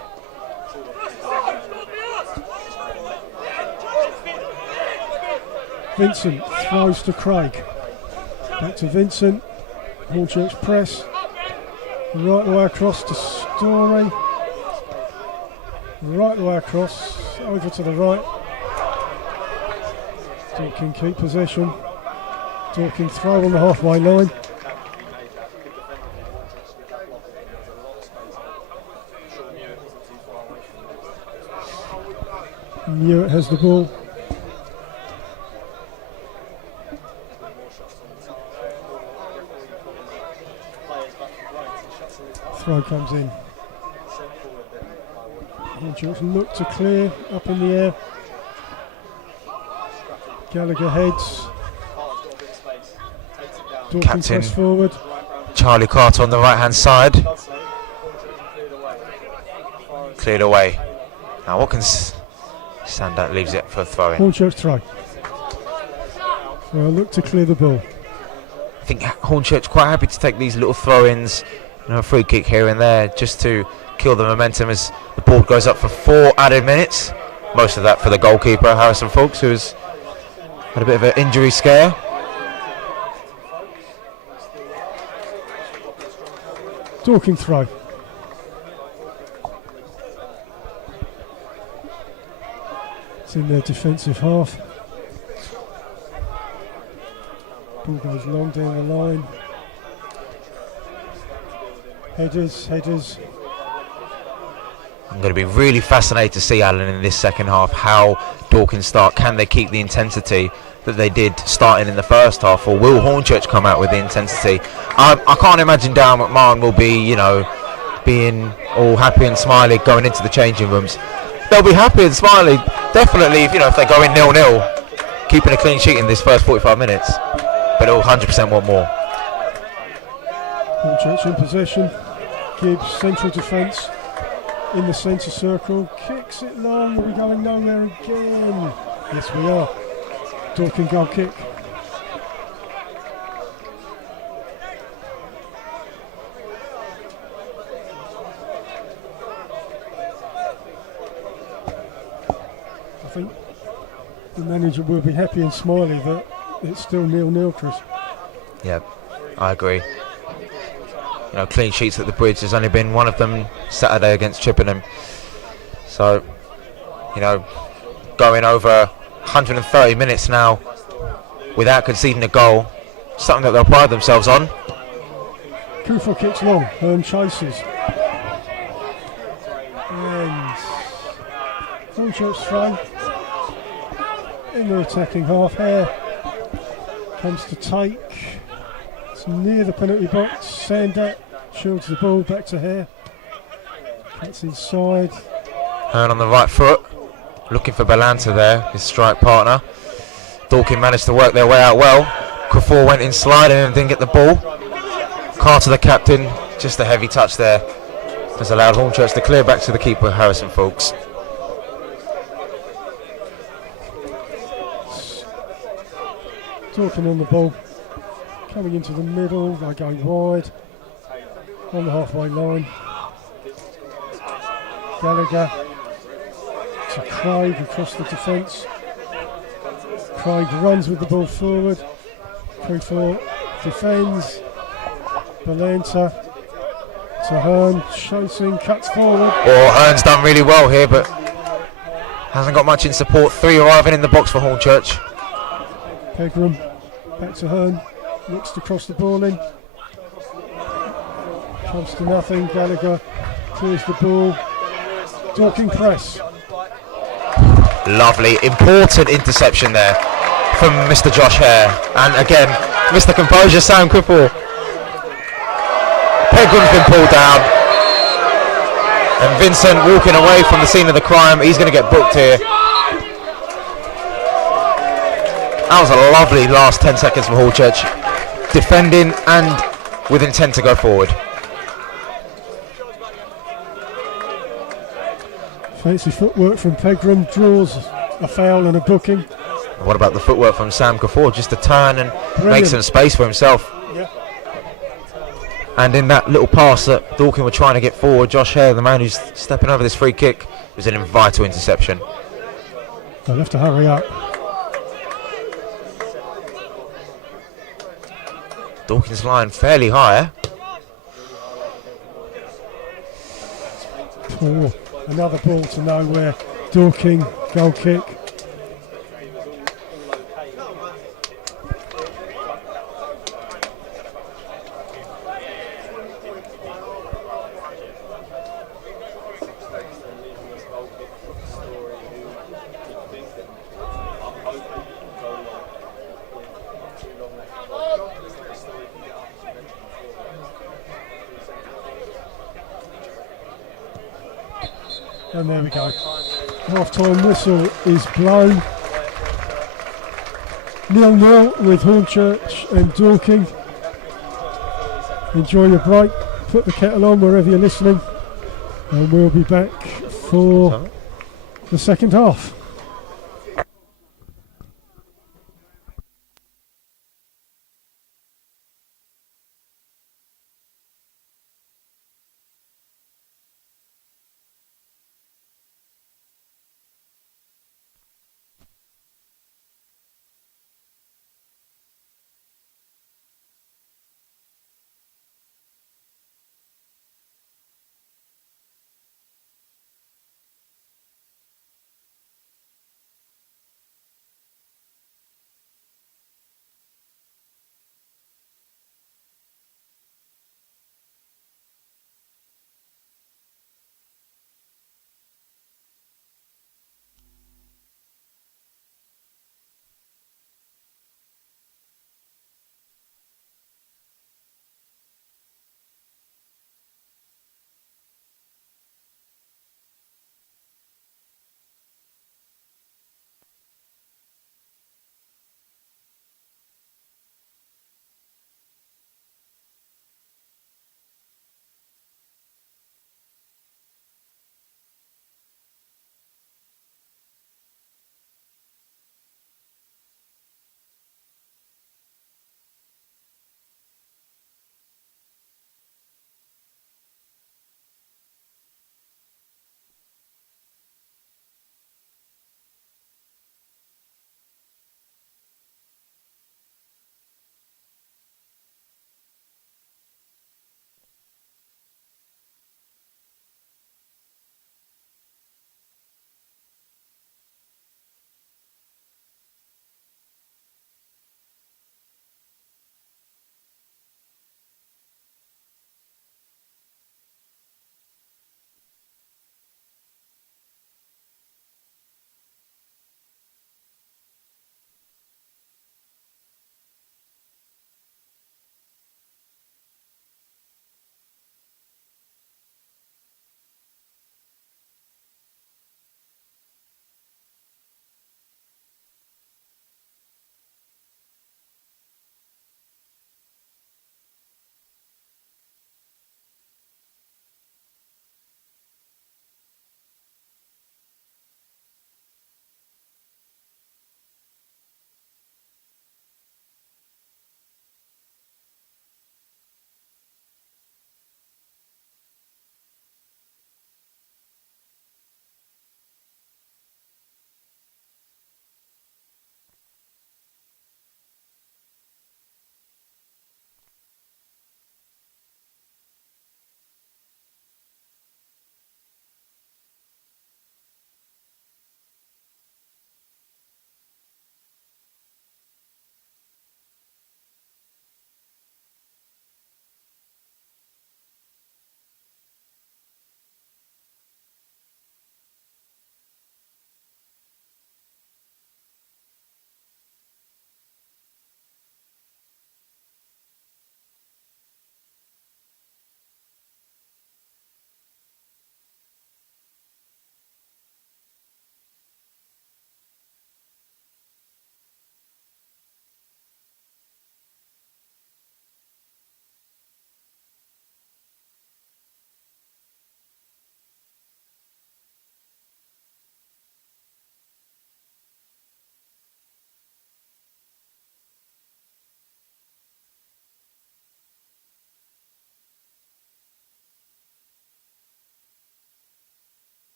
Vincent throws to Craig. Back to Vincent. Hornchurch press. Right the way across to Story. Right the way across. Over to the right. Dorking keep possession. Dorking throw on the halfway line. Murick has the ball. Throw comes in. Hornchurch look to clear, up in the air. Gallagher heads. Dorking Captain press forward. Charlie Carter on the right hand side. Cleared away. Now Watkins Sandat leaves it for a throw in. Hornchurch throw. Well, look to clear the ball. I think Hornchurch quite happy to take these little throw-ins, a free kick here and there, just to kill the momentum as the board goes up for 4 added minutes. Most of that for the goalkeeper, Harrison Fulks, who's had a bit of an injury scare. Dorking throw. It's in their defensive half. Ball goes long down the line. Headers. I'm going to be really fascinated to see, Alan, in this second half how Dorking start. Can they keep the intensity that they did starting in the first half, or will Hornchurch come out with the intensity? I can't imagine Darren McMahon will be, being all happy and smiley going into the changing rooms. They'll be happy and smiley, definitely, if they go in 0-0, keeping a clean sheet in this first 45 minutes. But they'll 100% want more. Hornchurch in possession. Gibbs, central defence. In the centre circle, kicks it long. Are we going nowhere again? Yes, we are. Dorking goal kick. I think the manager will be happy and smiley that it's still 0-0, Chris. Yeah, I agree. Clean sheets at the Bridge. There's only been one of them Saturday against Chippenham. So, going over 130 minutes now without conceding a goal, something that they'll pride themselves on. Kufel kicks long, chases. And Hornchurch throw in the attacking half. Hare comes to take. It's near the penalty box. Sandat shields the ball back to Hare. Cuts inside. Hearn on the right foot, looking for Balanta there, his strike partner. Dorking managed to work their way out well. Crawford went in sliding and didn't get the ball. Carter, the captain, just a heavy touch there, has allowed Hornchurch to clear back to the keeper, Harrison Fulks. Dorking on the ball. Coming into the middle, they're going wide. on the halfway line. Gallagher to Craig across the defence. Craig runs with the ball forward. Creefor defends. Balenta to Hearn, chasing, cuts forward. Well, Hearn's done really well here, but hasn't got much in support. 3 arriving in the box for Hornchurch. Pegram back to Hearn, looks to cross the ball in. Comes to nothing. Gallagher clears the ball. Dorking press. Lovely, important interception there from Mr. Josh Hare. And again, Mr. Composure, Sam Cripple. Pegram's been pulled down. And Vincent walking away from the scene of the crime. He's going to get booked here. That was a lovely last 10 seconds from Hornchurch. Defending and with intent to go forward. Fancy footwork from Pegram, draws a foul and a booking. What about the footwork from Sam Kafour? Just to turn and Brilliant. make some space for himself. Yeah. And in that little pass that Dorking were trying to get forward, Josh Hare, the man who's stepping over this free kick, was an vital interception. They'll have to hurry up. Dorking's line fairly high. Oh, another ball to nowhere. Dorking, goal kick. And there we go. Half-time whistle is blown. 0-0 with Hornchurch and Dorking. Enjoy your break. Put the kettle on wherever you're listening. And we'll be back for the second half.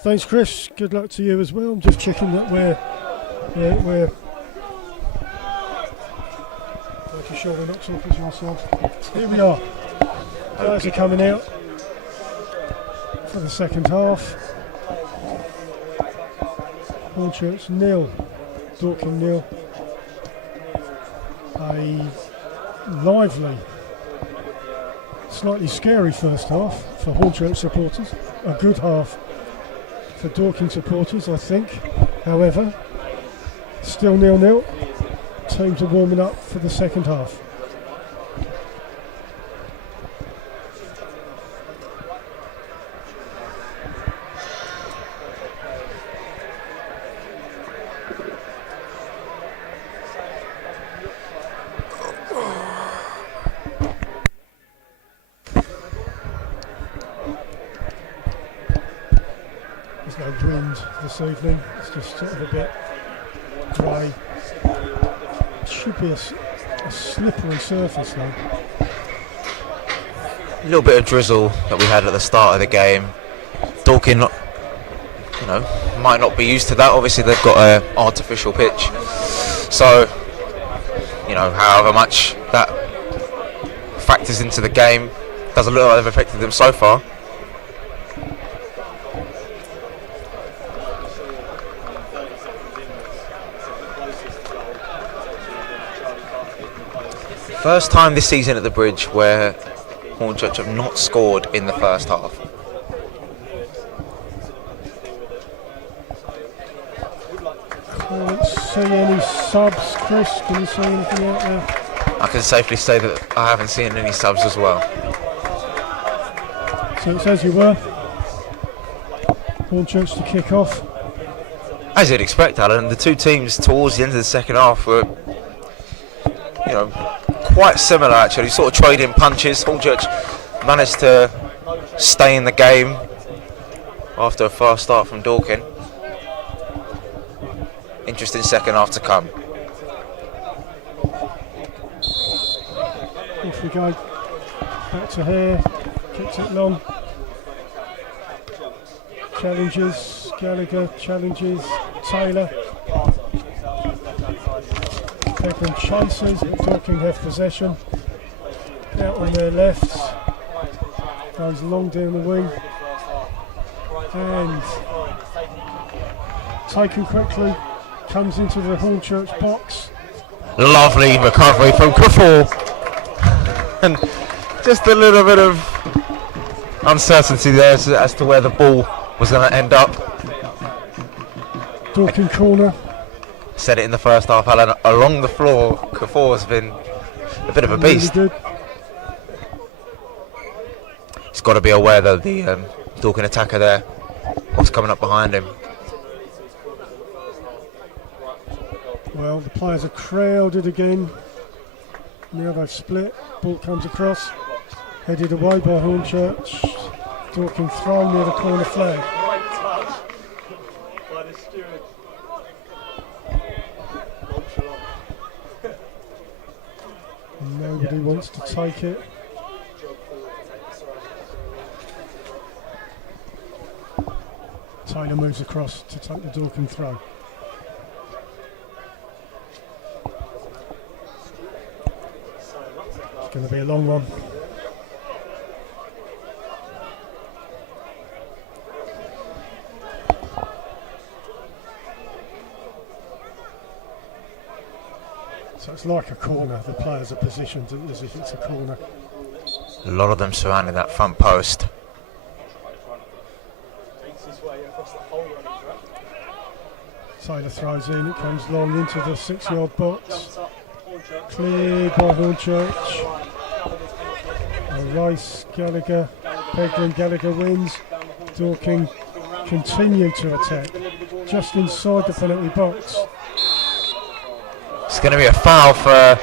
Thanks, Chris. Good luck to you as well. I'm just checking that we're making sure we're not talking to ourselves. Here we are. Guys are coming out for the second half. Hornchurch 0, Dorking 0. A lively, slightly scary first half for Hornchurch supporters. A good half for Dorking supporters, I think. However, still 0-0. Teams are warming up for the second half. There's no wind this evening, it's just sort of a bit grey. It should be a slippery surface though. A little bit of drizzle that we had at the start of the game. Dorking, might not be used to that. Obviously, they've got an artificial pitch, so however much that factors into the game, doesn't look like they've affected them so far. First time this season at the Bridge where Hornchurch have not scored in the first half. Can't see any subs, Chris. Can you see anything out there? I can safely say that I haven't seen any subs as well. So it's as you were. Hornchurch to kick off. As you'd expect, Alan, the two teams towards the end of the second half were, quite similar actually, sort of trading punches. Hornchurch managed to stay in the game after a fast start from Dorking. Interesting second half to come. Off we go. Back to Hare. Kicks it long. Challenges. Gallagher challenges. Taylor. Pegram chases, but Dorking have possession. Out on their left. Goes long down the wing. And taken quickly. Comes into the Hornchurch box. Lovely recovery from Kufor. And just a little bit of uncertainty there as to where the ball was going to end up. Dorking corner. Said it in the first half, Alan. Along the floor, Kufor has been a bit of a beast. Really good. He's got to be aware though, the Dorking attacker there, what's coming up behind him. Well, the players are crowded again. Now they've split. Ball comes across. Headed away by Hornchurch. Dorking thrown near the corner flag. Nobody wants to take it. Taylor moves across to take the Dorking throw. It's going to be a long one. So it's like a corner. The players are positioned as if it's a corner. A lot of them surrounding that front post. Taylor throws in, it comes long into the 6-yard box. Cleared by Hornchurch. A race, Gallagher. Pegram, Gallagher wins. Dorking continue to attack. Just inside the penalty box. It's going to be a foul for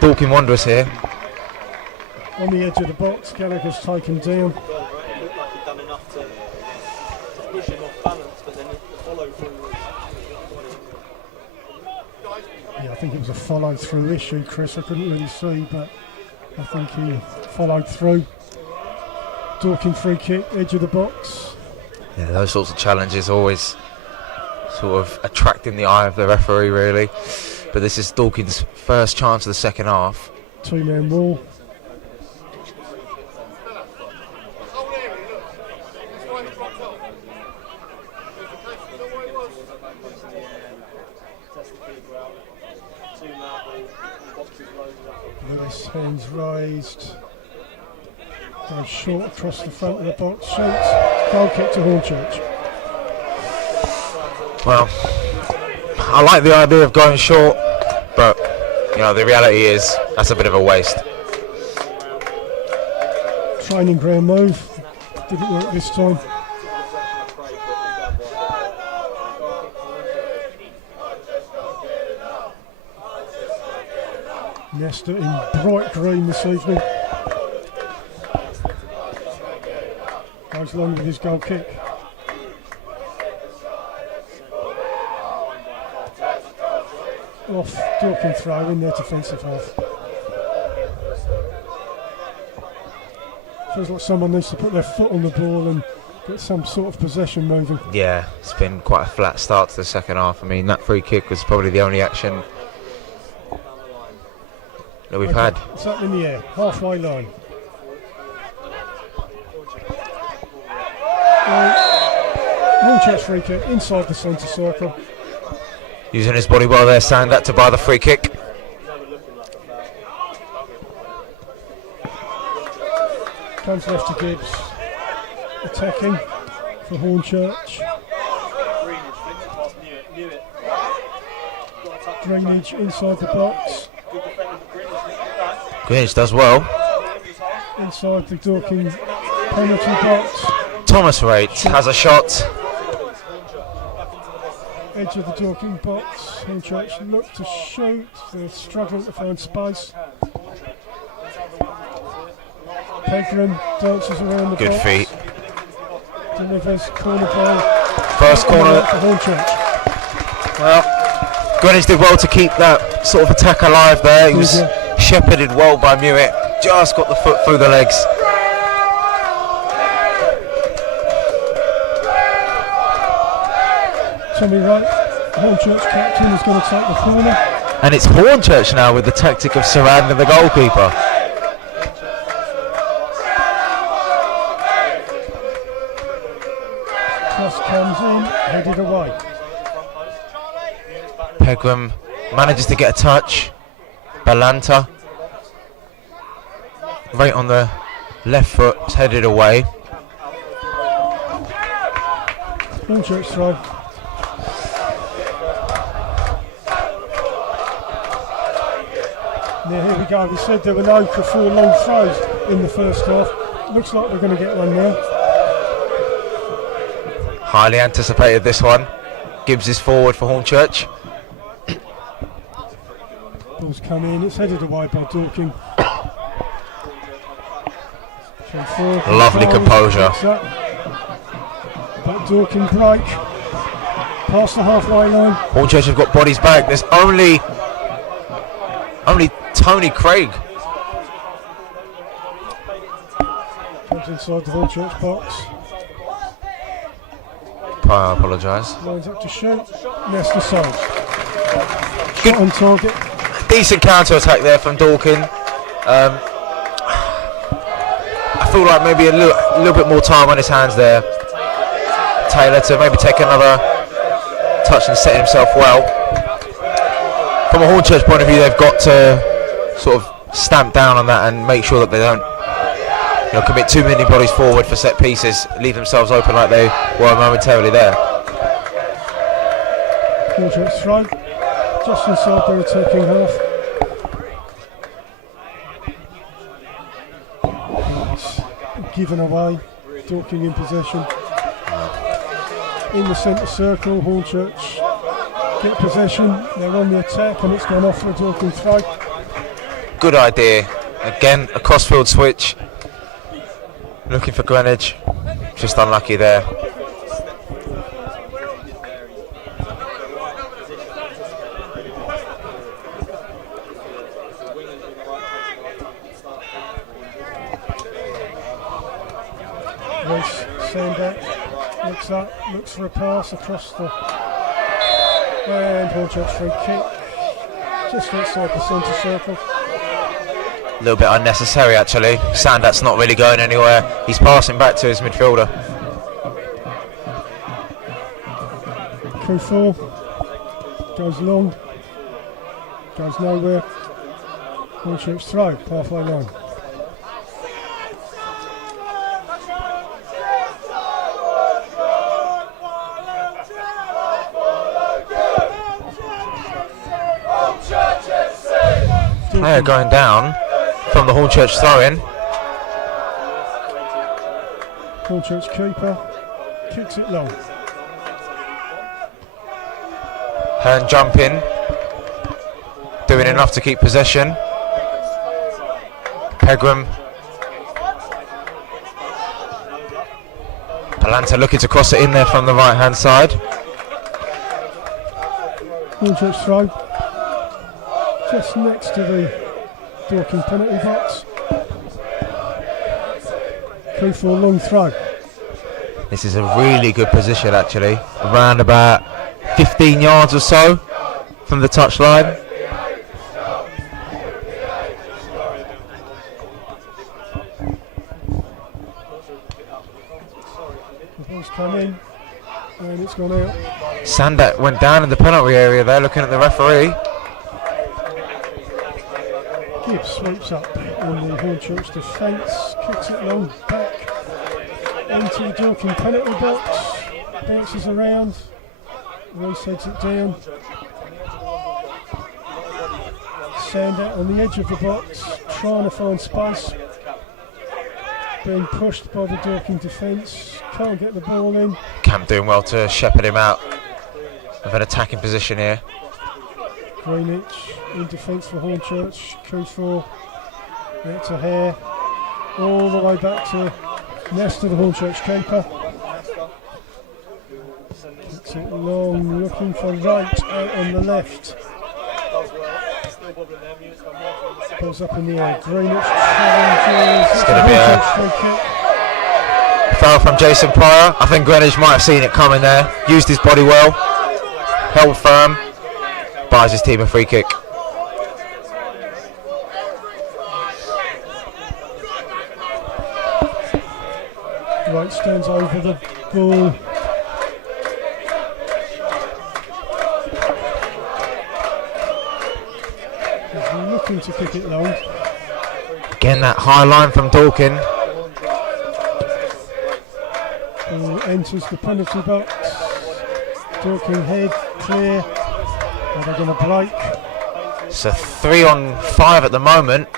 Dorking Wanderers here. On the edge of the box, Gallagher's taken down. Yeah, I think it was a follow through issue, Chris. I couldn't really see, but I think he followed through. Dorking free kick, edge of the box. Yeah, those sorts of challenges always sort of attracting the eye of the referee, really. But this is Dorking's first chance of the second half. Two-man wall. Lewis, hands raised. Goes short across the front of the box. Shoots. Goal kick to Hornchurch. Well, I like the idea of going short, but you know the reality is that's a bit of a waste. Training ground move. Didn't work this time. Nesta in bright green this evening. Goes long with his goal kick. Off Dorking throw in their defensive half. Feels like someone needs to put their foot on the ball and get some sort of possession moving. Yeah, it's been quite a flat start to the second half. I mean, that free kick was probably the only action that we've had. It's up in the air, halfway line. Hornchurch free kick inside the centre circle. Using his body well there, saying that to buy the free kick. Comes left to Gibbs. Attacking for Hornchurch. Greenidge inside the box. Greenidge does well. Inside the Dorking penalty box. Thomas Raitt has a shot. Edge of the Dorking box. Hornchurch look to shoot. They're struggling to find space. Pegram dances around the Good box. feet. Delivers corner ball. First corner. For Hornchurch. Well, Greenwich did well to keep that sort of attack alive there. He was shepherded well by Mewett. Just got the foot through the legs. Tommy Wright, Hornchurch captain, is going to take the corner. And it's Hornchurch now with the tactic of surrounding the goalkeeper. Cross comes in, headed away. Pegram manages to get a touch. Balanta, right on the left foot, is headed away. Hornchurch throw. Now here we go, we said there were no Kafur long throws in the first half. Looks like we're going to get one now. Highly anticipated this one. Gibbs is forward for Hornchurch. Ball's come in, it's headed away by Dorking. Lovely composure. But Dorking break. Past the halfway line. Hornchurch have got bodies back. There's only Tony Craig. Comes inside the Hornchurch box. I apologise. Lines up to shoot. Nesta solves. Good. Shot on target. Decent counter attack there from Dorking. I feel like maybe a little bit more time on his hands there. Taylor to maybe take another touch and set himself well. From a Hornchurch point of view, they've got to sort of stamp down on that and make sure that they don't commit too many bodies forward for set pieces, leave themselves open like they were momentarily there. Hornchurch throw. Just inside their attacking half. It's given away. Dorking in possession. In the centre circle, Hornchurch get possession. They're on the attack and it's gone off for a Dorking throw. Good idea. Again, a crossfield switch. Looking for Greenwich. Just unlucky there. Sandat looks up, looks for a pass across the... And Hornchurch free kick. Just outside the centre circle. A little bit unnecessary actually. Sandat's not really going anywhere. He's passing back to his midfielder. Kufuor goes long, goes nowhere. Hornchurch throw, halfway line. Player going down from the Hornchurch throw-in. Hornchurch keeper kicks it long. Hearn jumping, doing enough to keep possession. Pegram. Palanta looking to cross it in there from the right hand side. Hornchurch throw. Just next to the Dorking penalty box. Kufuor long throw. This is a really good position actually. Around about 15 yards or so from the touchline. The ball's come in and it's gone out. Sandat went down in the penalty area there looking at the referee. Gibbs sweeps up on the Hornchurch defence, kicks it long back into the Dorking penalty box, bounces around, Reese heads it down. Sandat on the edge of the box, trying to find space, being pushed by the Dorking defence, can't get the ball in. Camp doing well to shepherd him out of an attacking position here. Greenwich in defence for Hornchurch. Kufuor out to Hare, all the way back to Nesta, the Hornchurch keeper. Kicks it long, looking for right out on the left. Ball's up in the air. Greenwich challenges. It's going to be a foul from Jason Pryor. I think Greenwich might have seen it coming there. Used his body well, held firm. Buys his team a free kick. Wright stands over the ball. He's looking to kick it long. Again, that high line from Dorking. Ball enters the penalty box. Dorking head clear. Are they going to break? It's a 3-on-5 at the moment.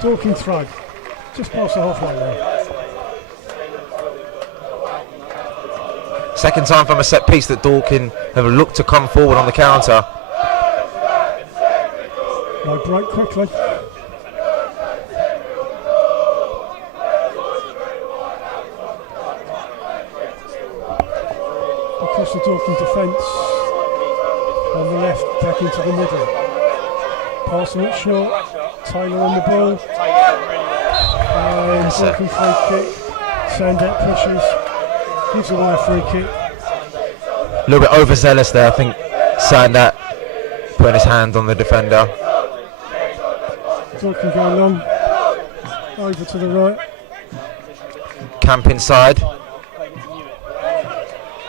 Dorking throw. Just past the halfway line. Second time from a set piece that Dorking have looked to come forward on the counter. They break quickly. Across the Dorking defence. On the left, back into the middle. Passing it short. Taylor on the ball. And Dorking free kick. Sandat pushes. Gives away a free kick. A little bit overzealous there, I think. Sandat putting his hand on the defender. Dorking go long. Over to the right. Camp inside.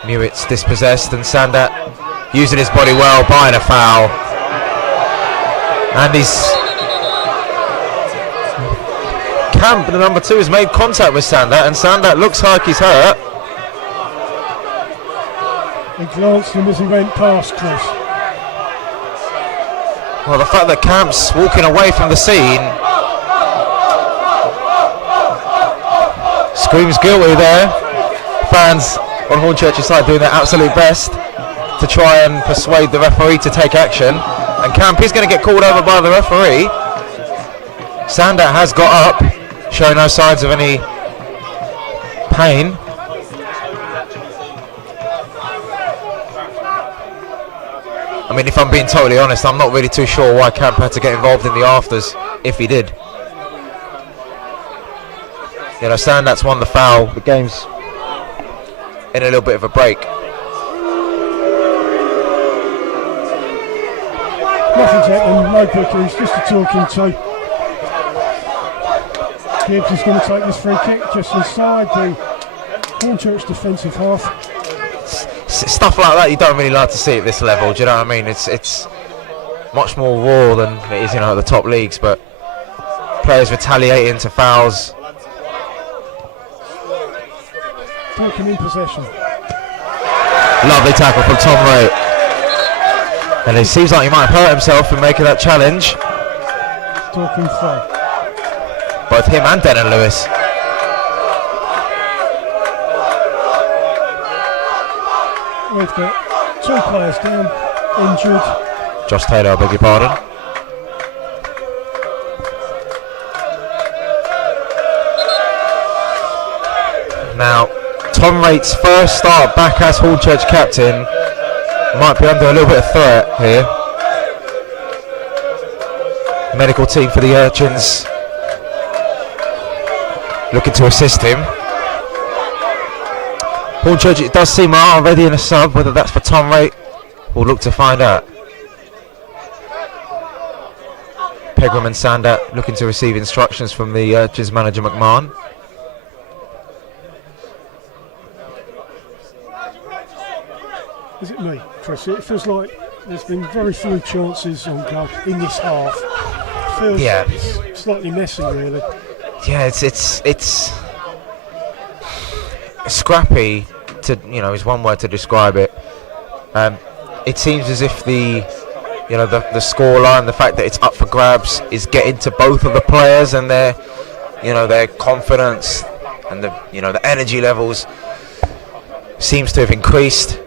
Mewit's dispossessed and Sandat using his body well, buying a foul. And he's... Camp, the number 2, has made contact with Sandat, and Sandat looks like he's hurt. He glanced at him as he went past, Chris. Well, the fact that Camp's walking away from the scene screams guilty there. Fans on Hornchurch's side doing their absolute best to try and persuade the referee to take action. And Camp is going to get called over by the referee. Sandat has got up, showing no signs of any pain. I mean, if I'm being totally honest, I'm not really too sure why Camp had to get involved in the afters, if he did. Sandat's won the foul. The game's in a little bit of a break. Nothing's happening, no bookies, just a talking to. Gibbs is going to take this free kick just inside the Hornchurch defensive half. Stuff like that you don't really like to see at this level, do you know what I mean? It's much more raw than it is, at the top leagues, but players retaliating to fouls. Dorking in possession. Lovely tackle from Tom Rowe. And it seems like he might have hurt himself in making that challenge. Dorking free. Both him and Denon Lewis. We've got 2 players down, injured. Josh Taylor, I beg your pardon. Now, Tom Rait's first start back as Hornchurch captain might be under a little bit of threat here. Medical team for the Urchins looking to assist him. Hornchurch, it does seem already in a sub, whether that's for Tom Raitt, we'll look to find out. Pegram and Sandat looking to receive instructions from the Urchins manager McMahon. Is it me, Chris? It feels like there's been very few chances on goal in this half. Feels slightly messy, really. Yeah, it's scrappy to is one word to describe it. It seems as if the scoreline, the fact that it's up for grabs, is getting to both of the players and their confidence and the energy levels seems to have increased.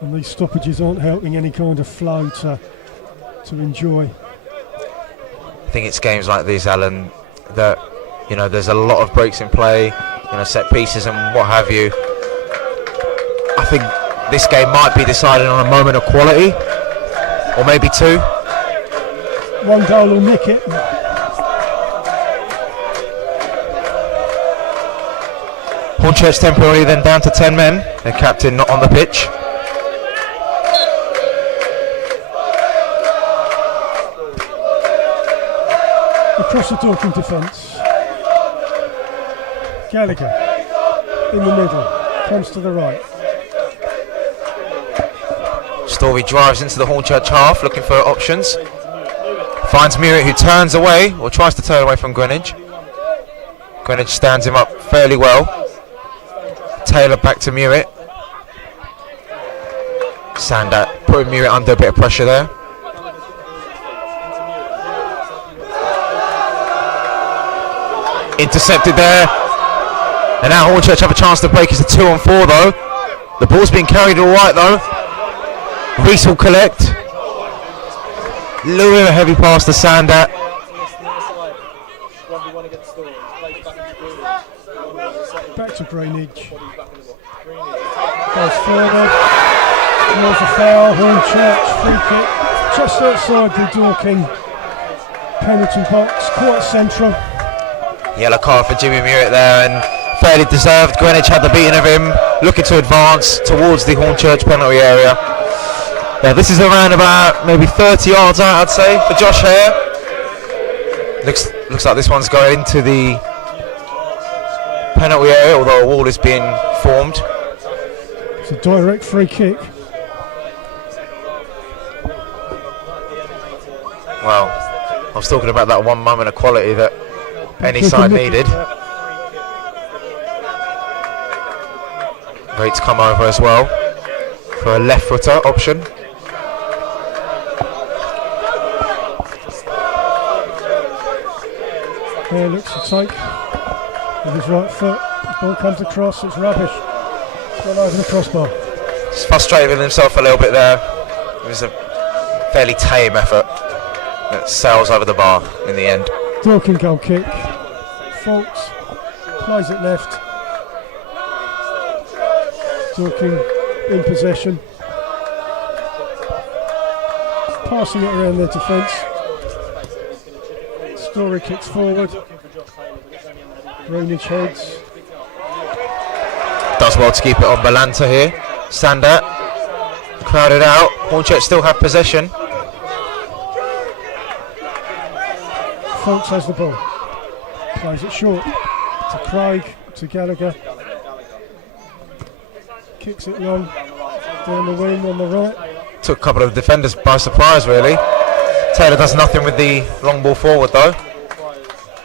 And these stoppages aren't helping any kind of flow to enjoy. I think it's games like these, Alan, that there's a lot of breaks in play, set pieces and what have you. I think this game might be decided on a moment of quality, or maybe 2. 1 goal will nick it. Hornchurch temporarily then down to 10 men. Their captain not on the pitch. Across the Dorking defence. Gallagher in the middle, comes to the right. Story drives into the Hornchurch half looking for options. Finds Muritt, who turns away, or tries to turn away from Greenwich. Greenwich stands him up fairly well. Taylor back to Muritt. Sandat putting Muritt under a bit of pressure there. Intercepted there. And now Hornchurch have a chance to break. It's a 2-on-4 though. The ball's being carried all right though. Reese will collect. Luring a heavy pass to Sandat. Back to Greenwich. Goes forward. There's a foul. Hornchurch free kick just outside the Dorking penalty box, quite central. Yellow card for Jimmy Muritt there, and fairly deserved. Greenwich had the beating of him, looking to advance towards the Hornchurch penalty area. Now this is around about maybe 30 yards out, I'd say, for Josh Hare. Looks like this one's going into the penalty area, although a wall is being formed. It's a direct free kick. Well, I was talking about that one moment of quality that any side needed. Rait's come over as well for a left footer option. There looks to take with his right foot. The ball comes across, it's rubbish. It's gone over the crossbar. He's frustrated with himself a little bit there. It was a fairly tame effort that sails over the bar in the end. Dorking goal kick. Faults. Plays it left. Dorking in possession. Passing it around their defence. Story kicks forward. Greenwich heads. Does well to keep it on Balanta here. Sandat crowded out. Hornchurch still have possession. Fox has the ball. Plays it short to Craig, to Gallagher. Kicks it long. Down the wing on the right. Took a couple of defenders by surprise, really. Taylor does nothing with the long ball forward, though.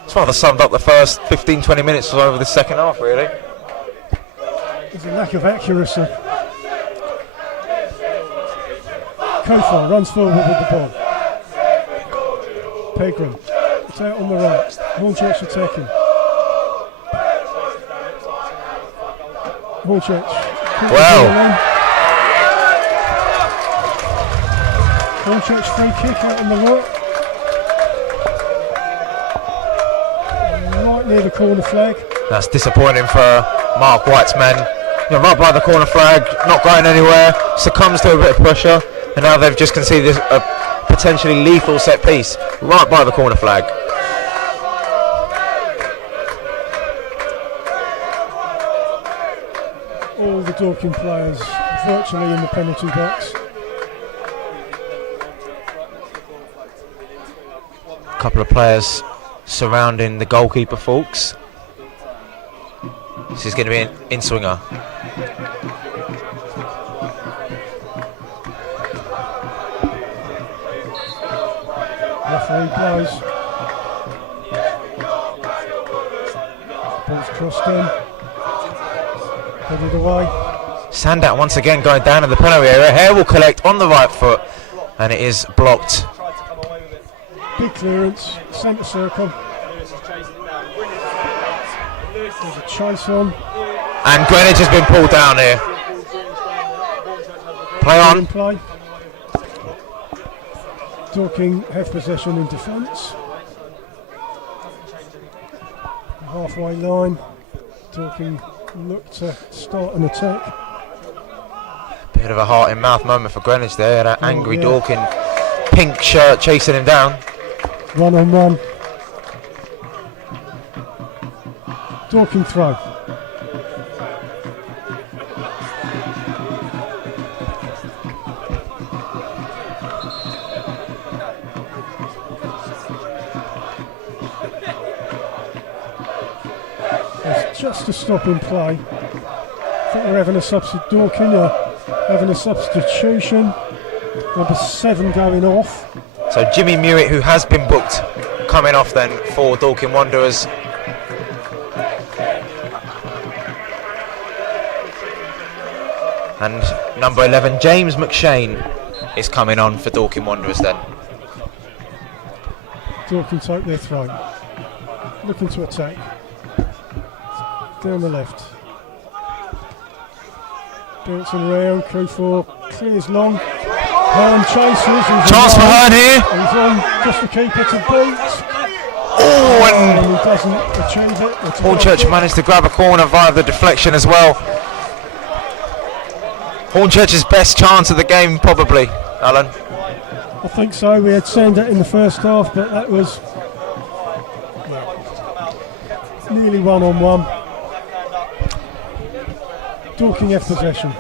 It's rather summed up the first 15-20 minutes over the second half, really. There's a lack of accuracy. Kofar runs forward with the ball. Pegram, it's out on the right. Hornchurch attacking. Hornchurch. Well. Hornchurch free kick out on the right. Right near the corner flag. That's disappointing for Mark White's men. Right by the corner flag, not going anywhere, succumbs to a bit of pressure, and now they've just conceded a potentially lethal set piece right by the corner flag. All the Dorking players virtually in the penalty box. A couple of players surrounding the goalkeeper, Fawkes. This is going to be an in-swinger. Referee blows. Ball's crossed in. Headed away. Sandat once again going down in the penalty area. Hare will collect on the right foot, and it is blocked. Big clearance, centre circle. There's a chase on. And Greenwich has been pulled down here. Play on. Play. Dorking have possession in defence. Halfway line. Dorking look to start an attack. Bit of a heart in mouth moment for Greenwich there. That angry Dorking pink shirt chasing him down. 1-on-1. Dorking throw. It's just a stop in play. I think we're having a Dorking are having a substitution. Number 7 going off. So Jimmy Mewett, who has been booked, coming off then for Dorking Wanderers. And number 11, James McShane, is coming on for Dorking Wanderers then. Dorking take their throw. Looking to attack. Down the left. Bouncing round, Q4 clears long. Hearn chases. Chance for Hearn here. He's on just the keeper to beat. Oh, and He doesn't achieve it. Hornchurch managed to grab a corner via the deflection as well. Hornchurch's best chance of the game, probably, Alan. I think so. We had Sandat in the first half, but that was nearly 1-on-1. Dorking have possession.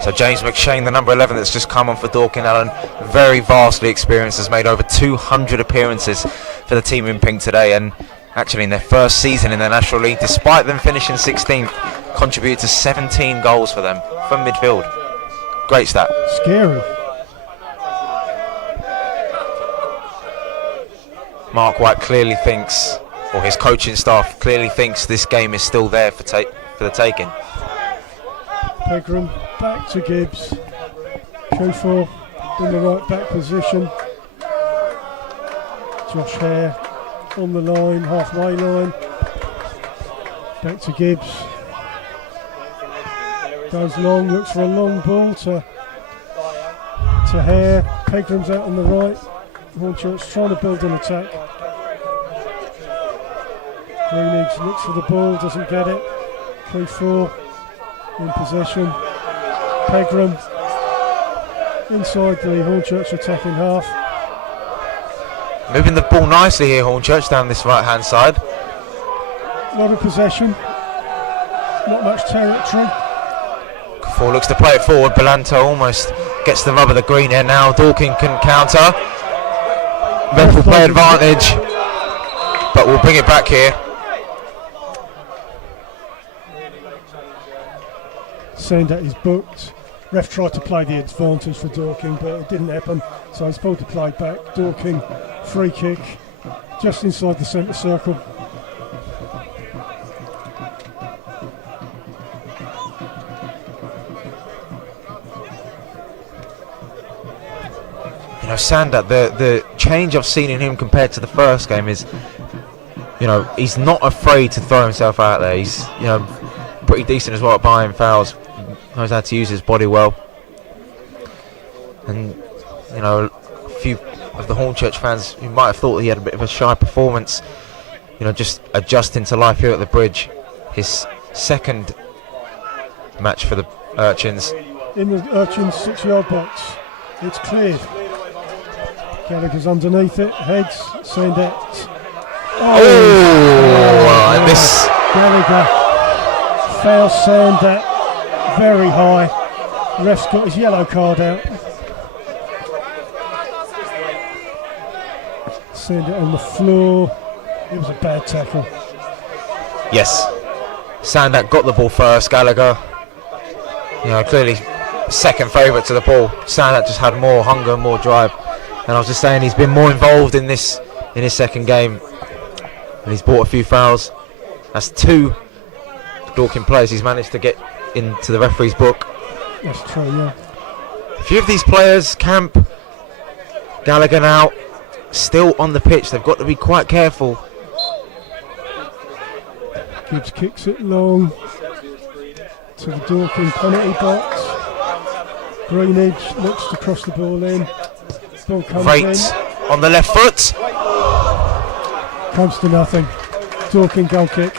So James McShane, the number 11 that's just come on for Dorking, Alan, very vastly experienced, has made over 200 appearances for the team in pink today, and actually in their first season in the National League, despite them finishing 16th, contributed to 17 goals for them from midfield. Great stat. Scary. Mark White clearly thinks, or his coaching staff clearly thinks, this game is still there for the taking. Pegram back to Gibbs. Q4 in the right back position. Josh Hare on the line, halfway line. Back to Gibbs. Goes long, looks for a long ball to Hare. Pegram's out on the right. Hornchurch trying to build an attack. Greenidge looks for the ball, doesn't get it. Q4 in possession. Pegram inside the Hornchurch attacking half. Moving the ball nicely here, Hornchurch, down this right hand side. A lot of possession, not much territory. Four looks to play it forward. Belanto almost gets the rub of the green here now. Dorking can counter. Ref will play advantage, but we'll bring it back here. Saying that he's booked. Ref tried to play the advantage for Dorking, but it didn't happen, so he's pulled the play back. Dorking, free kick, just inside the centre circle. You know, Sandat, the change I've seen in him compared to the first game is, you know, he's not afraid to throw himself out there. He's, you know, pretty decent as well at buying fouls. Knows how to use his body well. And, you know, a few of the Hornchurch fans who might have thought he had a bit of a shy performance, you know, just adjusting to life here at the Bridge. His second match for the Urchins. In the Urchins 6-yard box, it's cleared. Gallagher's underneath it, heads, send it. And this Gallagher foul Sandat very high. Ref's got his yellow card out. Send it on the floor. It was a bad tackle. Yes, Sandat got the ball first. Gallagher, you know, clearly second favourite to the ball. Sandat just had more hunger, more drive. And I was just saying, he's been more involved in this in his second game, and he's bought a few fouls. That's 2 Dorking players he's managed to get into the referee's book. That's true, yeah. A few of these players, Camp, Gallagher now, still on the pitch. They've got to be quite careful. Gibbs kicks it long to the Dorking penalty box. Greenidge looks to cross the ball in. Ball comes Great on the left foot. Comes to nothing. Dorking goal kick.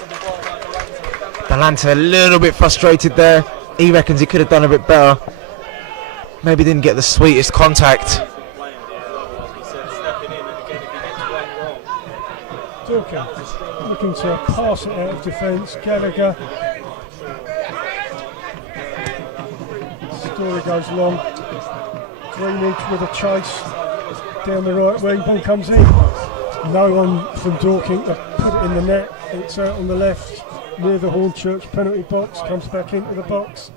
Belanto a little bit frustrated there. He reckons he could have done a bit better. Maybe didn't get the sweetest contact. Dorking looking to pass it out of defence. Gallagher. Story goes long. Greenidge with a chase down the right wing. Ball comes in. No one from Dorking to put it in the net. It's out on the left near the Hornchurch penalty box. Comes back into the box.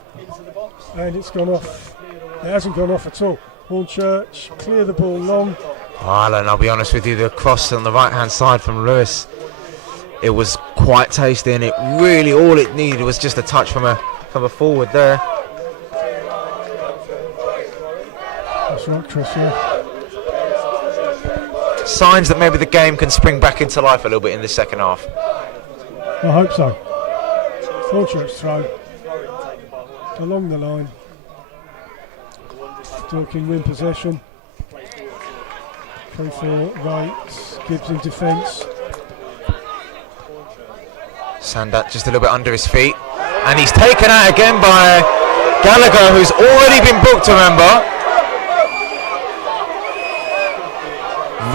And it's gone off. It hasn't gone off at all. Hornchurch clear the ball long. I'll be honest with you, the cross on the right hand side from Lewis, it was quite tasty, and it really, all it needed was just a touch from a forward there. That's right, Chris, yeah. Signs that maybe the game can spring back into life a little bit in the second half. I hope so. Hornchurch throw along the line. Dorking win possession. 3-4 right. Gibbs in defence. Sandat just a little bit under his feet, and he's taken out again by Gallagher, who's already been booked, remember.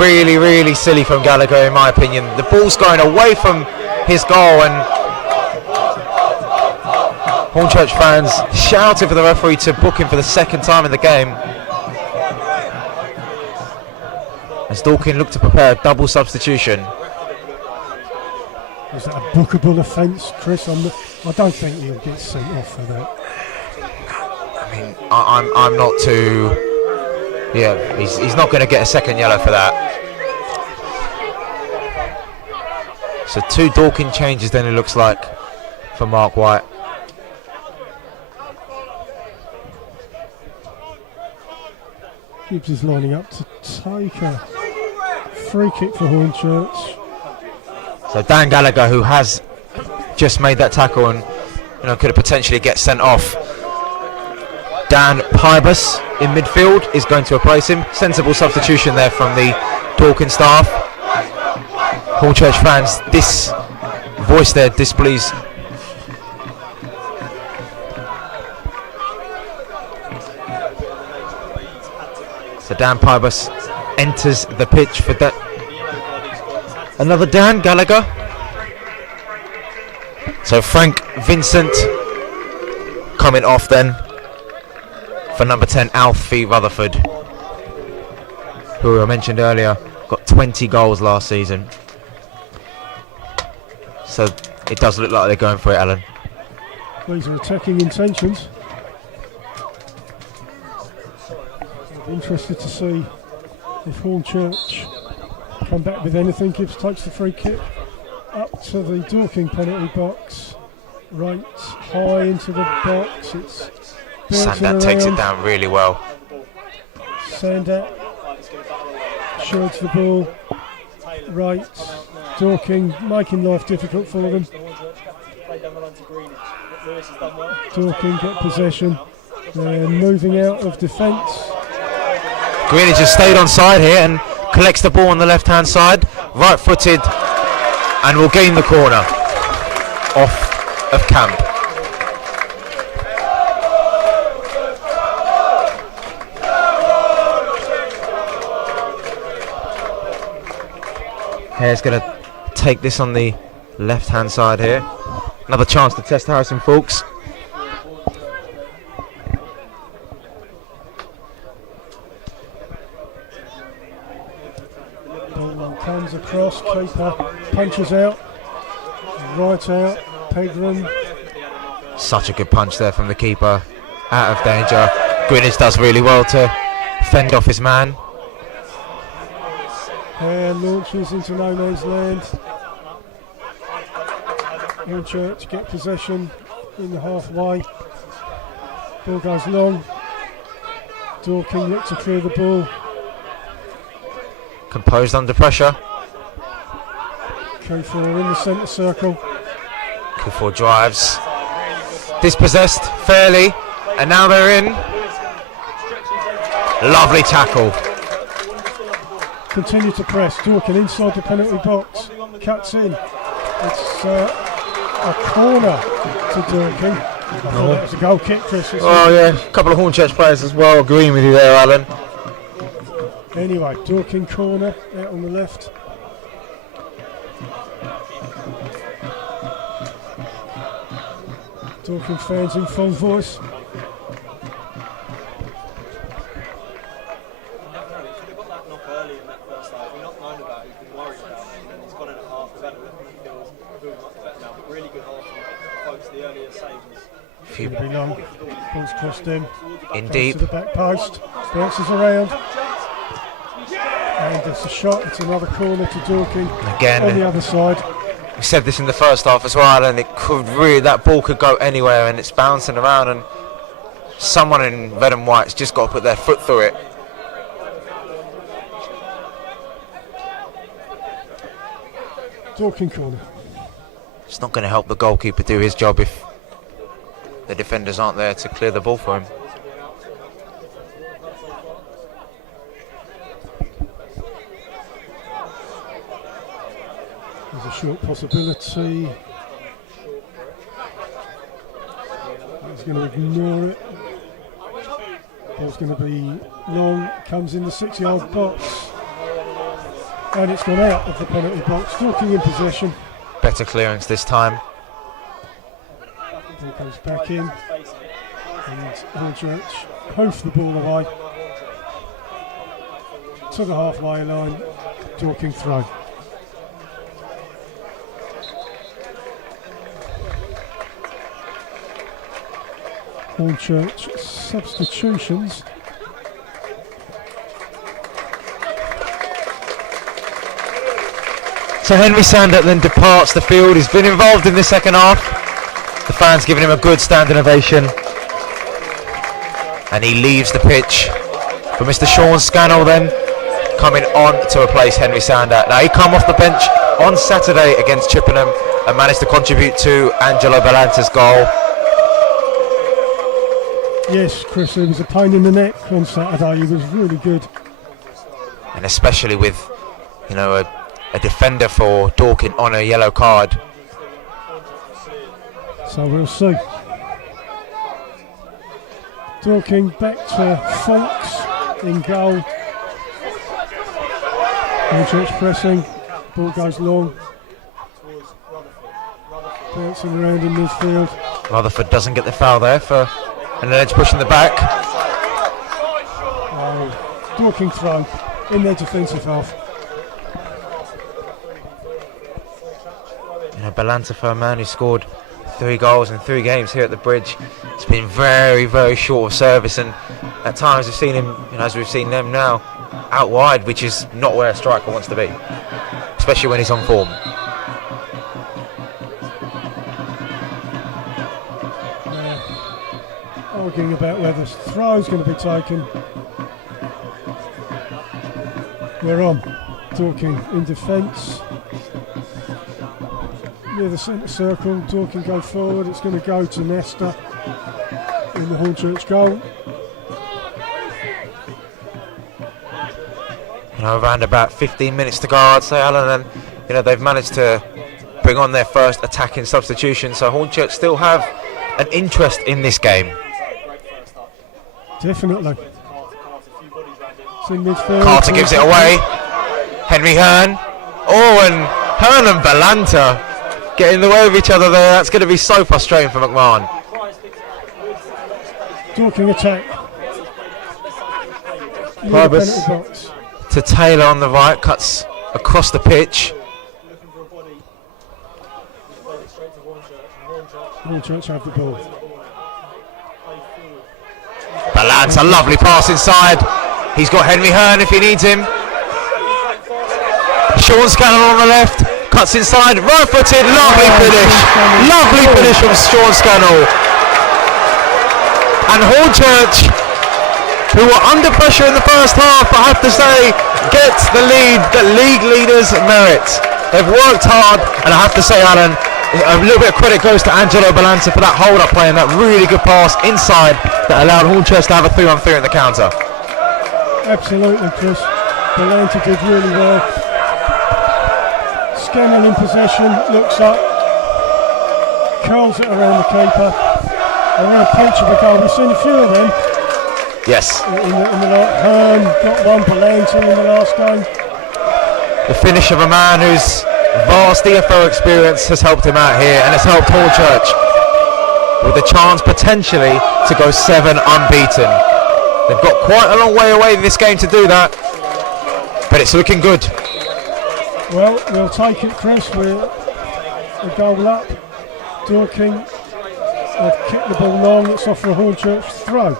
Really, really silly from Gallagher, in my opinion. The ball's going away from his goal, and Hornchurch fans shouted for the referee to book him for the second time in the game. As Dorking looked to prepare a double substitution. Was that a bookable offence, Chris? I don't think he'll get sent off for that. I mean, I'm not too. Yeah, he's not going to get a second yellow for that. So 2 Dorking changes then, it looks like, for Mark White. Gibbs is lining up to take a free kick for Hornchurch. So Dan Gallagher, who has just made that tackle and, you know, could have potentially get sent off. Dan Pybus in midfield is going to replace him. Sensible substitution there from the Dorking staff. Hornchurch fans, this voice their displease. So Dan Pybus enters the pitch for that. Another Dan Gallagher. So Frank Vincent coming off then for number 10, Alfie Rutherford, who I mentioned earlier got 20 goals last season. So it does look like they're going for it, Alan. These are attacking intentions. I'll be interested to see if Hornchurch come back with anything. Gibbs takes the free kick up to the Dorking penalty box, right high into the box. It's Sandat takes it down really well. Sandat shields the ball, right. Dorking making life difficult for them. Dorking get possession. They're moving out of defence. Greenidge has stayed on side here and collects the ball on the left hand side, right footed, and will gain the corner off of Camp. Hare's going to take this on the left hand side here. Another chance to test Harrison Fawkes. Ball comes across, keeper punches out, right out, Pegram. Such a good punch there from the keeper, out of danger. Greenidge does really well to fend off his man. And launches into no man's land. Urchins get possession in the halfway. Ball goes long. Dorking look to clear the ball. Composed under pressure. K4 in the centre circle. Kufor drives. Dispossessed fairly, and now they're in. Lovely tackle. Continue to press. Dorking inside the penalty box. Cuts in. It's a corner to Dorking. I thought that was a goal kick, Chris. Oh yeah, a couple of Hornchurch players as well agreeing with you there, Alan. Anyway, Dorking corner out on the left. Dorking fans in full voice. It's going to be long. Ball's crossed in. In Goes deep. to the back post. Bounces around. And it's a shot. It's another corner to Dorking. Again. On the other side. We said this in the first half as well, and it could really, that ball could go anywhere, and it's bouncing around, and someone in red and white's just got to put their foot through it. Dorking corner. It's not going to help the goalkeeper do his job if the defenders aren't there to clear the ball for him. There's a short possibility. He's going to ignore it. Ball's going to be long. Comes in the 6-yard box. And it's gone out of the penalty box. Dorking in possession. Better clearance this time. Ball goes back in. And Hornchurch hoof the ball away. To the halfway line. Dorking throw. Hornchurch substitutions. So Henry Sandat then departs the field. He's been involved in the second half. The fans giving him a good standing ovation. And he leaves the pitch for Mr. Sean Scannell then coming on to replace Henry Sandat. Now he come off the bench on Saturday against Chippenham and managed to contribute to Angelo Ballanta's goal. Yes, Chris, it was a pain in the neck on Saturday. He was really good. And especially with, you know, a defender for Dorking on a yellow card. So we'll see. Dorking back to Fawkes in goal. Hornchurch pressing. Ball goes long. Bouncing around in midfield. Rutherford doesn't get the foul there and then it's pushing the back. Oh, Dorking throw in their defensive half. Balanta, for a man who scored 3 goals in 3 games here at the Bridge, it's been very, very short of service, and at times we've seen him, as we've seen them now, out wide, which is not where a striker wants to be, especially when he's on form. Arguing about whether throw's going to be taken. We're on. Dorking in defence. Near the centre circle, Dorking go forward. It's going to go to Nesta in the Hornchurch goal. Around about 15 minutes to go, I'd say, Alan, and they've managed to bring on their first attacking substitution. So Hornchurch still have an interest in this game. Definitely. It's in midfield. Carter gives it away. Henry Hearn. Oh, and Hearn and Balanta getting in the way of each other there. That's going to be so frustrating for McMahon. Dorking attack. Pybus to Taylor on the right, cuts across the pitch. Hornchurch have the ball. Balanta, lovely pass inside. He's got Henry Hearn if he needs him. Sean Scannell on the left, cuts inside, right footed, lovely finish. Lovely finish from Sean Scannell. And Hornchurch, who were under pressure in the first half, I have to say, gets the lead that league leaders merit. They've worked hard, and I have to say, Alan, a little bit of credit goes to Angelo Balanta for that hold-up play and that really good pass inside that allowed Hornchurch to have a 3-on-3 in the counter. Absolutely, Chris. Balanta did really well. Scannell in possession, looks up, curls it around the keeper. A real pinch of a goal. We've seen a few of them. Yes. In the Hearn got one, Balanta in the last game. The finish of a man whose vast EFL experience has helped him out here, and has helped Hornchurch with a chance potentially to go 7 unbeaten. They've got quite a long way away in this game to do that, but it's looking good. Well, we'll take it, Chris. We're a goal up. Dorking have kicked the ball long. It's off for a Hornchurch throw.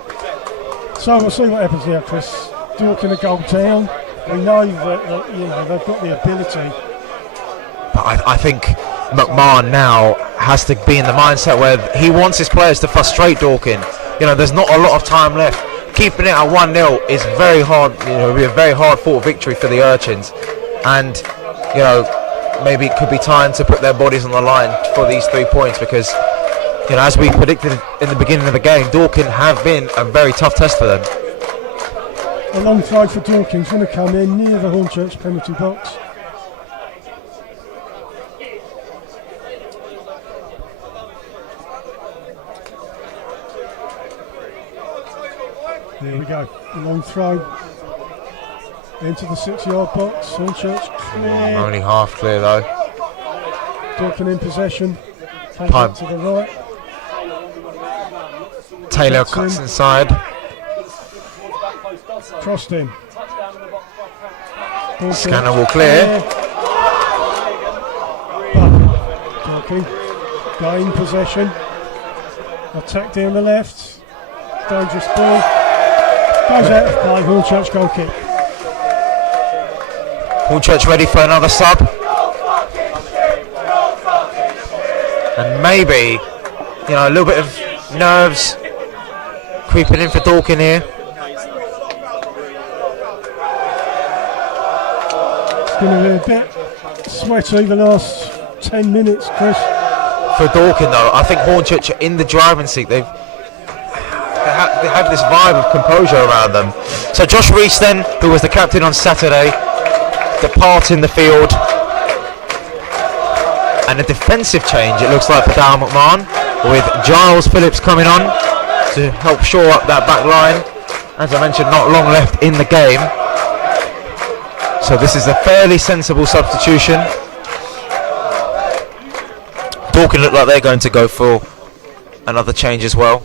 So we'll see what happens there, Chris. Dorking a goal down. We know that they've got the ability. But I think McMahon now has to be in the mindset where he wants his players to frustrate Dorking. There's not a lot of time left. Keeping it at 1-0 is very hard. It'll be a very hard fought victory for the Urchins, and maybe it could be time to put their bodies on the line for these 3 points, because as we predicted in the beginning of the game, Dorking have been a very tough test for them. A long throw for Dorking's going to come in near the Hornchurch penalty box. There we go. A long throw into the 6-yard box. Hornchurch clear. Only half clear though. Dorking in possession. Pipe to the right. Taylor cuts inside. Crossed in. Scanner will clear. Dorking gain possession. Attack down the left. Dangerous ball. Goes out of play. Hornchurch goal kick. Hornchurch ready for another sub. And maybe, a little bit of nerves creeping in for Dorking here. It's going to be a bit sweaty the last 10 minutes, Chris. For Dorking though, I think Hornchurch are in the driving seat. They have this vibe of composure around them. So Josh Reese then, who was the captain on Saturday, departing the field. And a defensive change, it looks like, for Darryl McMahon, with Giles Phillips coming on to help shore up that back line. As I mentioned, not long left in the game. So this is a fairly sensible substitution. Dorking look like they're going to go for another change as well.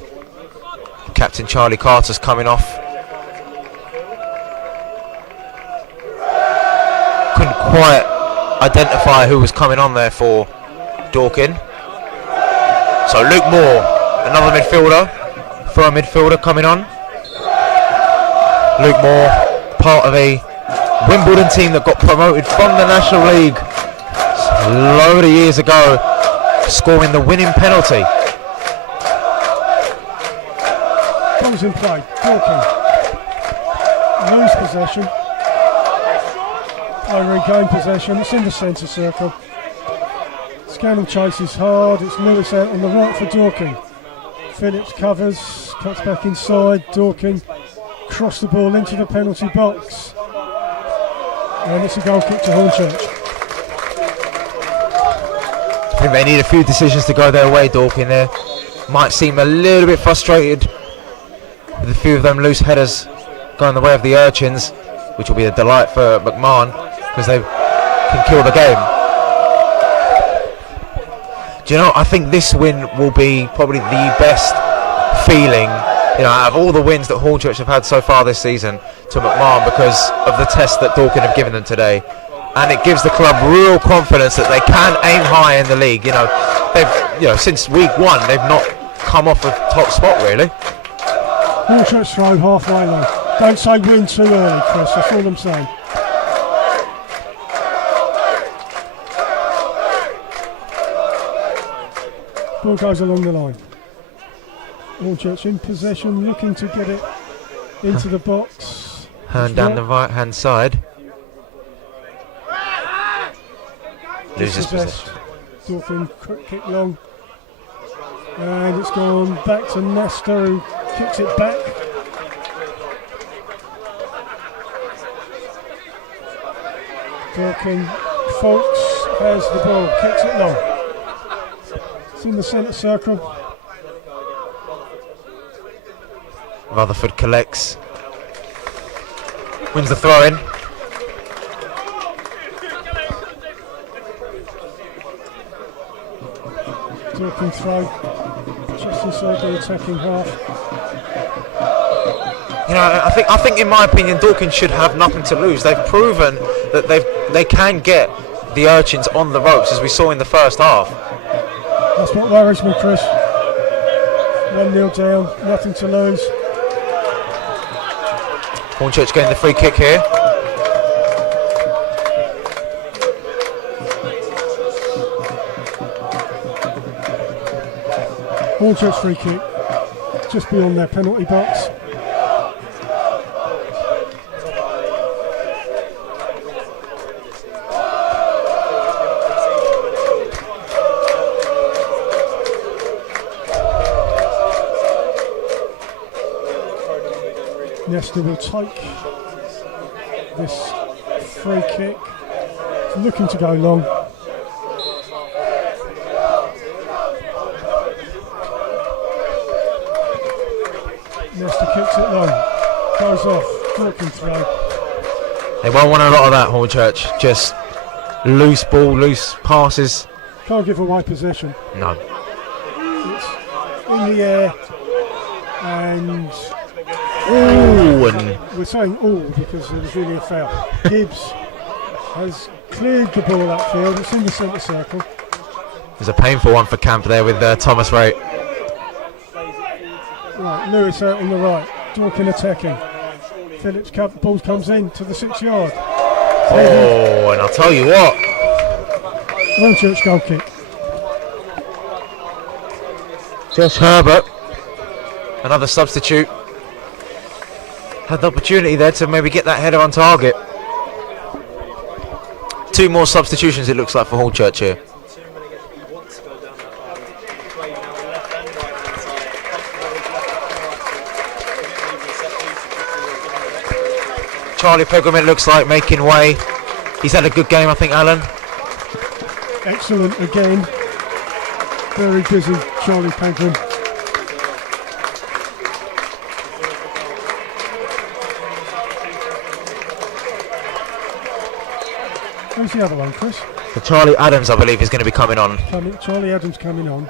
Captain Charlie Carter's coming off. Couldn't quite identify who was coming on there for Dorking. So Luke Moore, another midfielder, third midfielder coming on. Luke Moore, part of a Wimbledon team that got promoted from the National League a load of years ago, scoring the winning penalty. Comes in play, Dorking. Lose possession. They regain possession, it's in the centre circle. Scannell chases hard, it's Lewis out on the right for Dorking. Phillips covers, cuts back inside, Dorking cross the ball into the penalty box. And it's a goal kick to Hornchurch. I think they need a few decisions to go their way, Dorking there. Might seem a little bit frustrated with a few of them loose headers going the way of the Urchins, which will be a delight for McMahon because they can kill the game. Do you know, I think this win will be probably the best feeling, you know, out of all the wins that Hornchurch have had so far this season to McMahon because of the test that Dorking have given them today. And it gives the club real confidence that they can aim high in the league. You know, they've, you know, since week one, they've not come off a top spot really. Hornchurch throw halfway line. Don't say win too early, Chris, that's all I'm saying. Ball goes along the line. Hornchurch in possession, looking to get it into the box. Hand down the right hand side. Loses possession. Dorking quick kick long. And it's gone back to Nestor, who kicks it back. Dorking, Folks has the ball, kicks it long. It's in the centre circle. Rutherford collects. Wins the throw in. Dorking throw. Just inside the attacking half. You know, I think in my opinion Dorking should have nothing to lose. They've proven that they can get the Urchins on the ropes, as we saw in the first half. That's what worries me, Chris. 1-0 down, nothing to lose. Hornchurch getting the free kick here. Hornchurch free kick, just beyond their penalty box. Nestor will take this free kick, looking to go long. Nestor kicks it long, goes off, Dorking throw. They won't want a lot of that, Hornchurch. Just loose ball, loose passes. Can't give away possession. No. It's in the air and Ooh, and we're saying all because there was really a foul. Gibbs has cleared the ball upfield, it's in the centre circle. there's a painful one for Camp there with Thomas Wright. Right, Lewis out on the right, Dorking attacking. Phillips ball comes in to the 6 yard. Oh, and I'll tell you what. Hornchurch goal kick. Josh Herbert, another substitute. Had the opportunity there to maybe get that header on target. 2 more substitutions it looks like for Hornchurch here. Charlie Pegram, it looks like, making way. He's had a good game, I think, Alan. Excellent again. Very busy, Charlie Pegram. Who's the other one, Chris? So Charlie Adams, I believe, is going to be coming on. Charlie Adams coming on.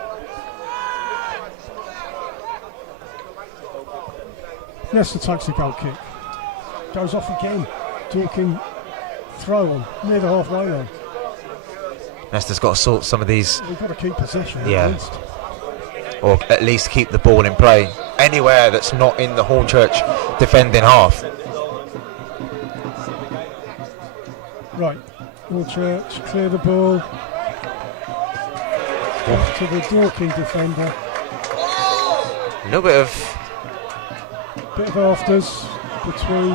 Nesta takes the goal kick. Goes off again. Dorking throw on near the halfway line. Nesta's got to sort some of these. We've got to keep possession. Yeah. At least. Or at least keep the ball in play. Anywhere that's not in the Hornchurch defending half. Right. Hornchurch clear the ball. Off to the Dorking defender. A little bit of afters between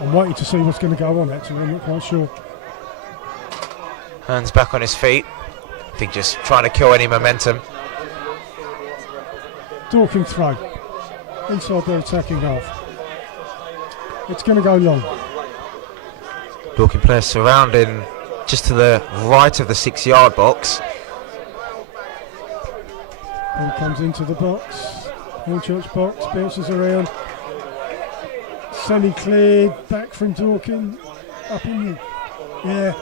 I'm waiting to see what's going to go on actually, I'm not quite sure. hands back on his feet. I think just trying to kill any momentum. Dorking throw inside the attacking half. It's going to go long. Dorking players surrounding just to the right of the 6-yard box. Ball comes into the box. Hornchurch box, bounces around. Semi-cleared, back from Dorking. Up in the... Yeah.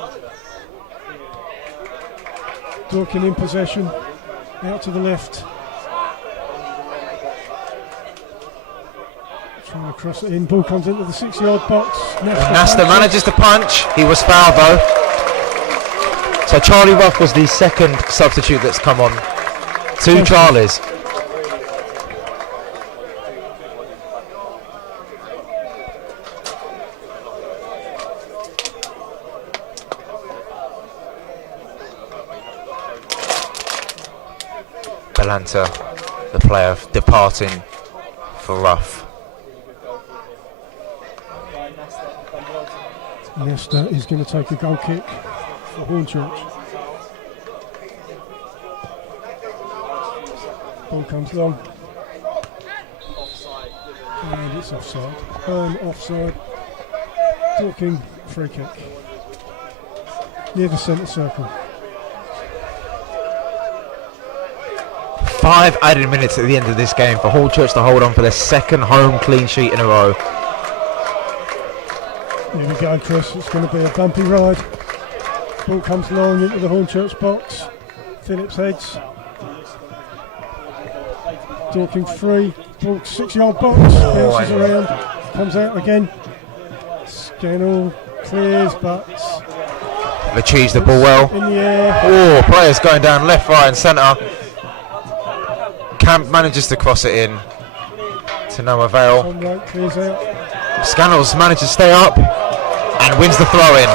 Dorking in possession. Out to the left. Trying to cross it in. Ball comes into the 6-yard box. Nasta manages to punch. He was fouled though. So Charlie Ruff was the second substitute that's come on. 2 Charlies. Belanta, the player departing for Ruff. Nesta is going to take a goal kick for Hornchurch. Ball comes long. And it's offside. Offside. Dorking free kick. Near the centre circle. 5 added minutes at the end of this game for Hornchurch to hold on for their second home clean sheet in a row. Here we go, Chris. It's going to be a bumpy ride. Ball comes long into the Hornchurch box. Phillips heads. Dorking free. Ball 6-yard box. Bounces around. Comes out again. Scannell clears, but Achieves the ball well. in the air. Oh, players going down left, right and centre. Camp manages to cross it in to no avail. Tom Wright clears out. Scannell's managed to stay up and wins the throw in.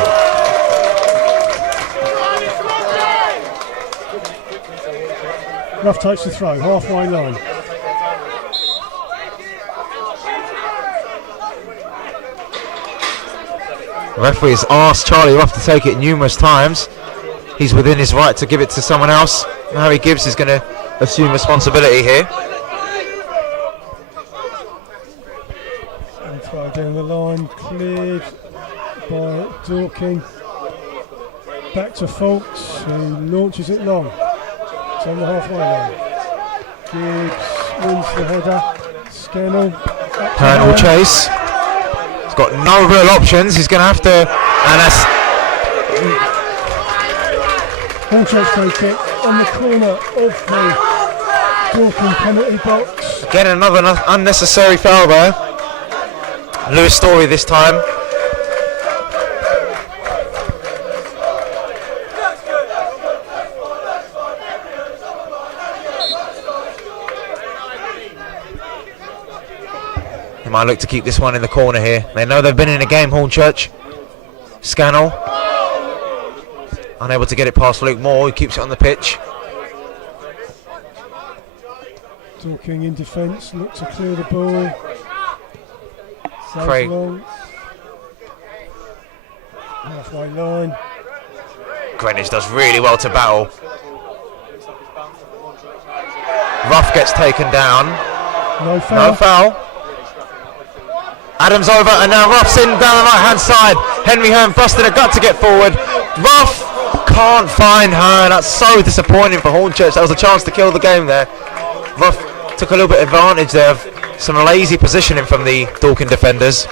Ruff takes the throw, halfway line. The referee has asked Charlie Ruff to take it numerous times. He's within his right to give it to someone else. Harry Gibbs is going to assume responsibility here. And throw down the line, cleared by Dorking. Back to Fulks, who launches it long. It's on the halfway line. Gibbs wins the header. Scannell. Hurdle chase. He's got no real options. He's going to have to. And that's. Hornchurch free kick on the corner of the Dorking penalty box. Again, another unnecessary foul there. Lewis Story this time. They might look to keep this one in the corner here. They know they've been in a game, Hornchurch. Scannell. Unable to get it past Luke Moore, who keeps it on the pitch. Dorking in defence, look to clear the ball. Craig. Long. Halfway line. Greenwich does really well to battle. Ruff gets taken down. No foul. No foul. Adams over and now Ruff's in down the right hand side. Henry Hearn busted a gut to get forward. Ruff can't find Hearn. That's so disappointing for Hornchurch. That was a chance to kill the game there. Ruff took a little bit of advantage there of some lazy positioning from the Dorking defenders.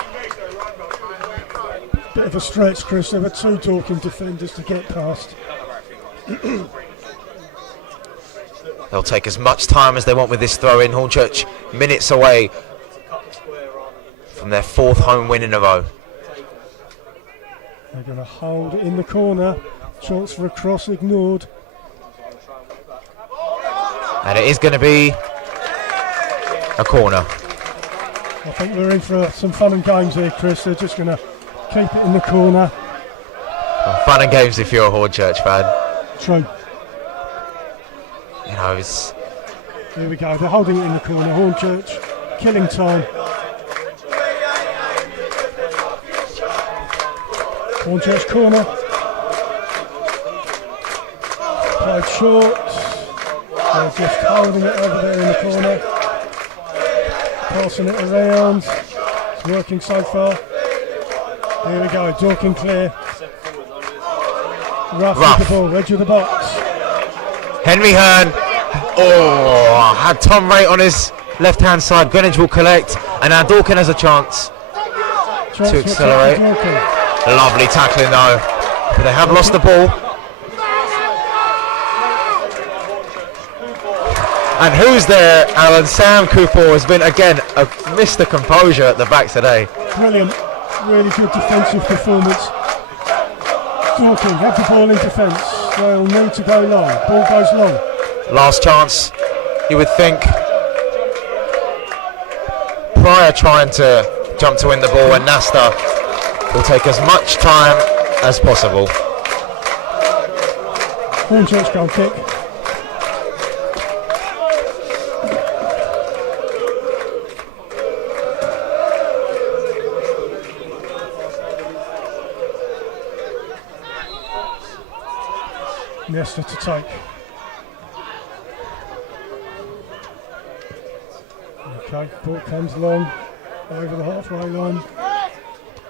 Bit of a stretch, Chris. There were 2 Dorking defenders to get past. They'll take as much time as they want with this throw in. Hornchurch minutes away from their 4th home win in a row. They're going to hold it in the corner. Chance for a cross ignored. And it is going to be a corner. I think we're in for some fun and games here, Chris. They're just going to keep it in the corner. Well, fun and games if you're a Hornchurch fan. True. You know, it's... Here we go. They're holding it in the corner. Hornchurch killing time. Hornchurch corner. Played short. They're just holding it over there in the corner. Passing it around. It's working so far. Here we go. Dorking clear. Rough with the ball. Edge of the box. Henry Hearn. Oh, had Tom Ray on his left-hand side. Greenwich will collect. And now Dorking has a chance to accelerate. Lovely tackling though. But they have lost the ball. And who's there, Alan? Sam Kufor has been, again, a Mr. Composure at the back today. Brilliant. Really good defensive performance. Dorking have the ball in defence. They'll need to go long. Ball goes long. Last chance, you would think. Pryor trying to jump to win the ball, and Nasta will take as much time as possible. Hornchurch goal kick. Nesta to take. Okay, ball comes long over the halfway line.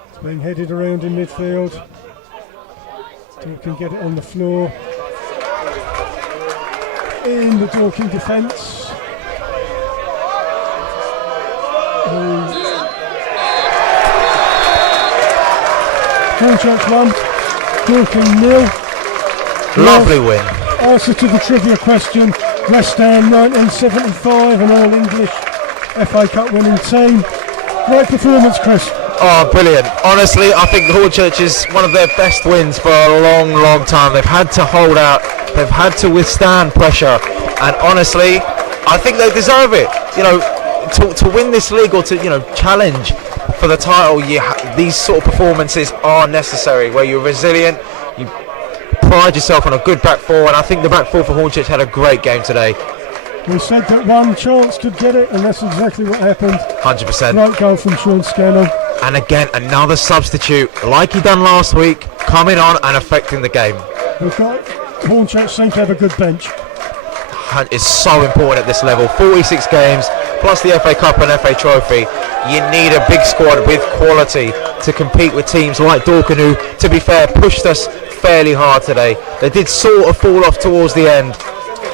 It's being headed around in midfield. Dorking get it on the floor. In the Dorking defence. Hornchurch 1, Dorking 0. Lovely win. Answer to the trivia question: West Ham 1975, an all-English FA Cup winning team. Great performance, Chris. Oh, brilliant. Honestly, I think Hornchurch is one of their best wins for a long, long time. They've had to hold out. They've had to withstand pressure. And honestly, I think they deserve it. You know, to win this league or to, you know, challenge for the title, these sort of performances are necessary, where you're resilient, you pride yourself on a good back four, and I think the back four for Hornchurch had a great game today. We said that one chance could get it, and that's exactly what happened. 100%. Great goal from Sean Scannell. And again, another substitute, like he done last week, coming on and affecting the game. We've got Hornchurch seem to have a good bench. It's so important at this level. 46 games, plus the FA Cup and FA Trophy. You need a big squad with quality to compete with teams like Dorking, who, to be fair, pushed us fairly hard today. They did sort of fall off towards the end,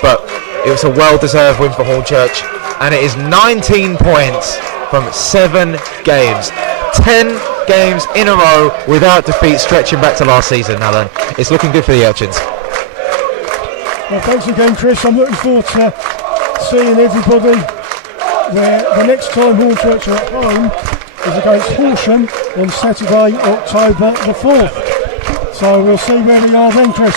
but it was a well-deserved win for Hornchurch, and it is 19 points from 7 games. 10 games in a row without defeat, stretching back to last season, Alan. It's looking good for the Urchins. Well, thanks again, Chris. I'm looking forward to seeing everybody. The next time Hornchurch are at home is against Horsham on Saturday, October the 4th. So we'll see where we are then, Chris.